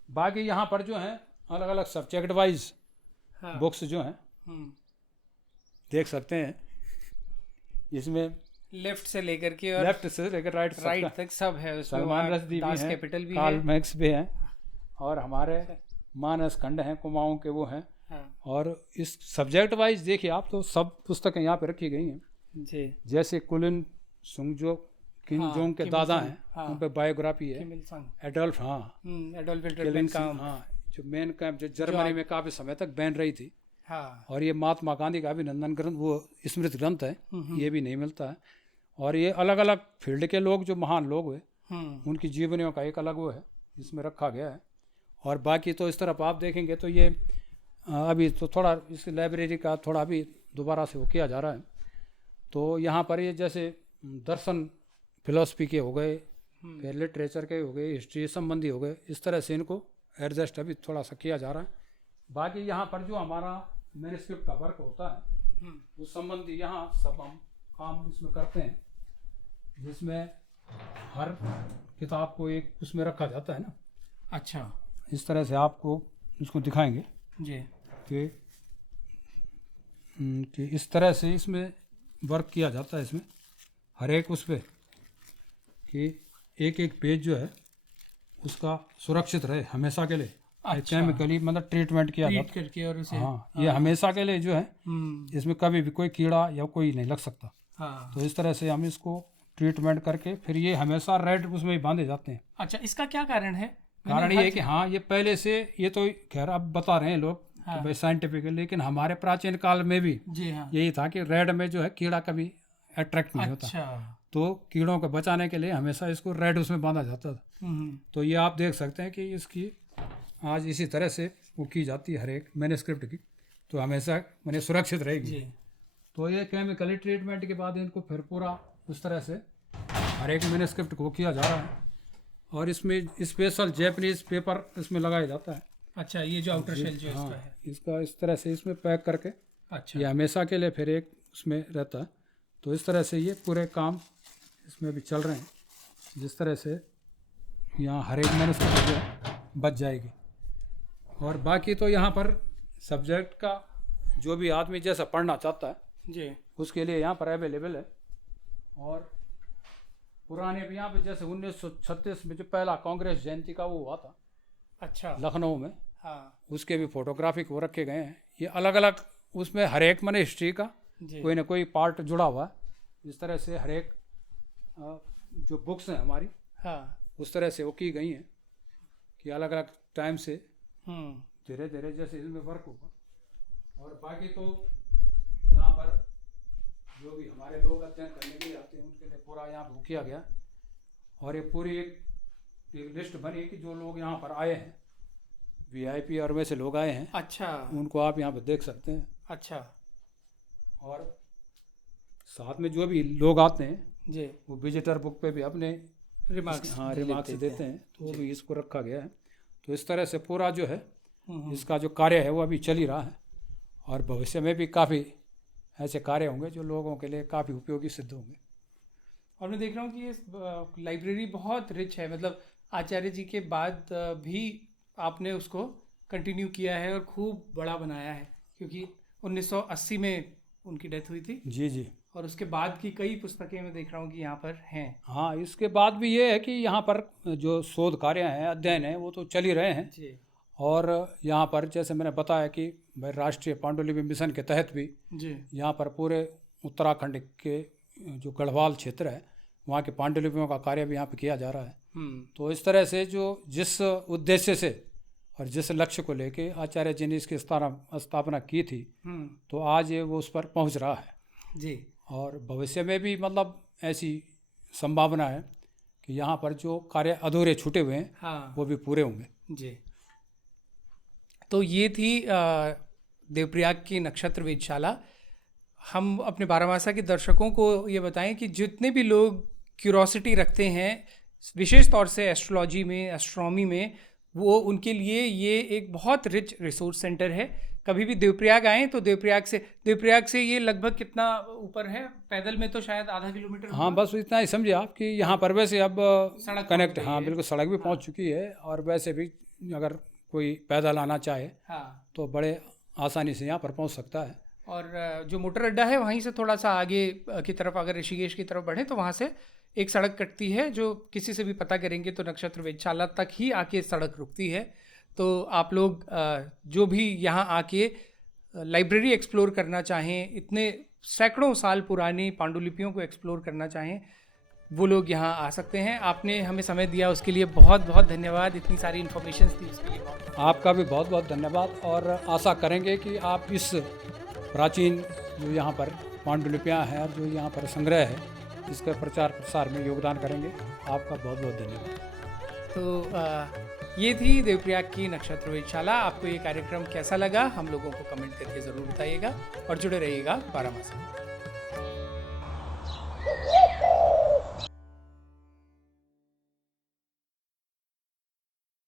बाकी यहाँ पर जो हैं अलग अलग सब्जेक्ट वाइज बुक्स जो हैं देख सकते हैं। इसमें लेफ्ट से लेकर के और लेफ्ट से लेकर राइट तक सब है। सलमान रश्दी भी हैं, कैपिटल भी कार्ल है, मैक्स भी हैं, और हमारे मानस खंड हैं, कुमाऊं के वो हैं। और इस सब्जेक्ट वाइज देखिए आप तो सब पुस्तकें यहाँ पे रखी गई हैं। जी। जैसे कुलिन सुंगजो किम हाँ, जोंग के किम दादा इल हैं, हाँ, उन पे बायोग्राफी है। किम इल संग, एडोल्फ, हाँ, एडोल्फ हिटलर किलिंग मैन सिंह, काम्प, हाँ, जो मेन कैंप जो जर्मनी में काफ़ी समय तक बैन रही थी। हाँ, और ये महात्मा गांधी का अभिनंदन ग्रंथ, वो स्मृति ग्रंथ है, ये भी नहीं मिलता है। और ये अलग अलग फील्ड के लोग, जो महान लोग हुए, उनकी जीवनियों का एक अलग वो है, इसमें रखा गया है। और बाकी तो इस तरफ आप देखेंगे तो ये अभी तो थोड़ा इस लाइब्रेरी का थोड़ा अभी दोबारा से वो किया जा रहा है। तो यहाँ पर ये जैसे दर्शन फिलोसफी के हो गए, फिर लिटरेचर के हो गए, हिस्ट्री संबंधी हो गए, इस तरह से इनको एडजस्ट अभी थोड़ा सा किया जा रहा है। बाकी यहाँ पर जो हमारा मैन्युस्क्रिप्ट का वर्क होता है उस संबंधी यहाँ सब हम काम इसमें करते हैं, जिसमें हर किताब को एक उसमें रखा जाता है ना। अच्छा इस तरह से आपको इसको दिखाएंगे जी, कि इस तरह से इसमें वर्क किया जाता है। इसमें हर एक उस पर कि एक एक पेज जो है उसका सुरक्षित रहे हमेशा के लिए, केमिकली मतलब ट्रीटमेंट किया ट्रीट जाता है। करके और उसे हाँ, ये हमेशा के लिए जो है इसमें कभी भी कोई कीड़ा या कोई नहीं लग सकता। हाँ, तो इस तरह से हम इसको ट्रीटमेंट करके फिर ये हमेशा रेड उसमें ही बांधे जाते हैं। अच्छा, इसका क्या कारण है? कारण ये है कि हाँ, ये पहले से, ये तो खैर अब बता रहे हैं लोग कि भाई साइंटिफिक है, लेकिन हमारे प्राचीन काल में भी जी हाँ, यही था कि रेड में जो है कीड़ा कभी अट्रैक्ट नहीं होता। अच्छा, तो कीड़ों को बचाने के लिए हमेशा इसको रेड उसमें बांधा जाता था। तो ये आप देख सकते हैं कि इसकी आज इसी तरह से वो की जाती है हर एक मैन्युस्क्रिप्ट की, तो हमेशा मैंने सुरक्षित रहेगी। जी, तो ये केमिकली ट्रीटमेंट के बाद इनको फिर पूरा उस तरह से हर एक मैन्युस्क्रिप्ट को किया जा रहा है। और इसमें स्पेशल जैपनीज पेपर इसमें लगाया जाता है। अच्छा, ये जो आउटर शेल जो हाँ, इसका है, इसका इस तरह से इसमें पैक करके अच्छा, ये हमेशा के लिए फिर एक उसमें रहता है। तो इस तरह से ये पूरे काम इसमें भी चल रहे हैं, जिस तरह से यहाँ हर एक मैन्युस्क्रिप्ट जो है बच जाएगी। और बाकी तो यहाँ पर सब्जेक्ट का जो भी आदमी जैसा पढ़ना चाहता है जी, उसके लिए यहाँ पर अवेलेबल है। और पुराने भी यहाँ पे जैसे 1936 में जो पहला कांग्रेस जयंती का वो हुआ था अच्छा, लखनऊ में, हाँ, उसके भी फोटोग्राफिक वो रखे गए हैं। ये अलग अलग उसमें हर एक मैंने हिस्ट्री का जी, कोई ना कोई पार्ट जुड़ा हुआ है। इस तरह से हर एक जो बुक्स हैं हमारी हाँ, उस तरह से वो की गई हैं कि अलग अलग टाइम से हम्म, धीरे धीरे जैसे इसमें वर्क होगा। और बाकी तो यहाँ पर जो भी हमारे लोग अध्ययन करने के लिए आते हैं उनके लिए पूरा यहाँ पर किया गया। और ये पूरी एक लिस्ट बनी कि जो लोग यहाँ पर आए हैं, वीआईपी और वैसे लोग आए हैं, अच्छा, उनको आप यहाँ पर देख सकते हैं। अच्छा, और साथ में जो भी लोग आते हैं जी, वो विजिटर बुक पे भी अपने रिमार्क्स, हाँ रिमार्क्स देते हैं, तो वो भी इसको रखा गया है। तो इस तरह से पूरा जो है इसका जो कार्य है वो अभी चल ही रहा है। और भविष्य में भी काफ़ी ऐसे कार्य होंगे जो लोगों के लिए काफ़ी उपयोगी सिद्ध होंगे। और मैं देख रहा हूँ कि ये लाइब्रेरी बहुत रिच है, मतलब आचार्य जी के बाद भी आपने उसको कंटिन्यू किया है और खूब बड़ा बनाया है, क्योंकि 1980 में उनकी डेथ हुई थी जी जी। और उसके बाद की कई पुस्तकें मैं देख रहा हूँ कि यहाँ पर हैं। हाँ, इसके बाद भी ये है कि यहाँ पर जो शोध कार्य हैं, अध्ययन हैं, वो तो चल ही रहे हैं। जी, और यहाँ पर जैसे मैंने बताया कि भाई राष्ट्रीय पांडुलिपि मिशन के तहत भी जी, यहाँ पर पूरे उत्तराखंड के जो गढ़वाल क्षेत्र है वहाँ के पांडुलिपियों का कार्य भी यहाँ पे किया जा रहा है। तो इस तरह से जो जिस उद्देश्य से और जिस लक्ष्य को लेके आचार्य जी ने इसकी स्थापना की थी, तो आज ये वो उस पर पहुँच रहा है जी। और भविष्य में भी मतलब ऐसी संभावना है कि यहाँ पर जो कार्य अधूरे छूटे हुए हैं हाँ, वो भी पूरे होंगे। जी। तो ये थी देवप्रयाग की नक्षत्र वेधशाला। हम अपने बारामासा के दर्शकों को ये बताएं कि जितने भी लोग क्यूरोसिटी रखते हैं विशेष तौर से एस्ट्रोलॉजी में, एस्ट्रोनॉमी में, वो उनके लिए ये एक बहुत रिच रिसोर्स सेंटर है। कभी भी देवप्रयाग आएँ तो देवप्रयाग से ये लगभग कितना ऊपर है? पैदल में तो शायद आधा किलोमीटर। हाँ, बस इतना ही समझिए आप कि यहाँ पर वैसे अब सड़क कनेक्ट, हाँ बिल्कुल, सड़क भी पहुँच चुकी है। और वैसे भी अगर कोई पैदल आना चाहे हाँ, तो बड़े आसानी से यहाँ पर पहुँच सकता है। और जो मोटर अड्डा है वहीं से थोड़ा सा आगे की तरफ अगर ऋषिकेश की तरफ बढ़े तो वहाँ से एक सड़क कटती है, जो किसी से भी पता करेंगे तो नक्षत्र वेधशाला तक ही आके सड़क रुकती है। तो आप लोग जो भी यहाँ आके लाइब्रेरी एक्सप्लोर करना चाहें, इतने सैकड़ों साल पुरानी पांडुलिपियों को एक्सप्लोर करना चाहें, वो लोग यहाँ आ सकते हैं। आपने हमें समय दिया उसके लिए बहुत बहुत धन्यवाद। इतनी सारी इन्फॉर्मेशन दी उसके लिए बहुत आपका भी बहुत बहुत धन्यवाद और आशा करेंगे कि आप इस प्राचीन जो यहाँ पर पांडुलिपियाँ हैं और जो यहाँ पर संग्रह है इसके प्रचार प्रसार में योगदान करेंगे। आपका बहुत बहुत धन्यवाद। तो ये थी देवप्रयाग की नक्षत्र वेधशाला। आपको ये कार्यक्रम कैसा लगा हम लोगों को कमेंट करके ज़रूर बताइएगा और जुड़े रहिएगा बारामासी।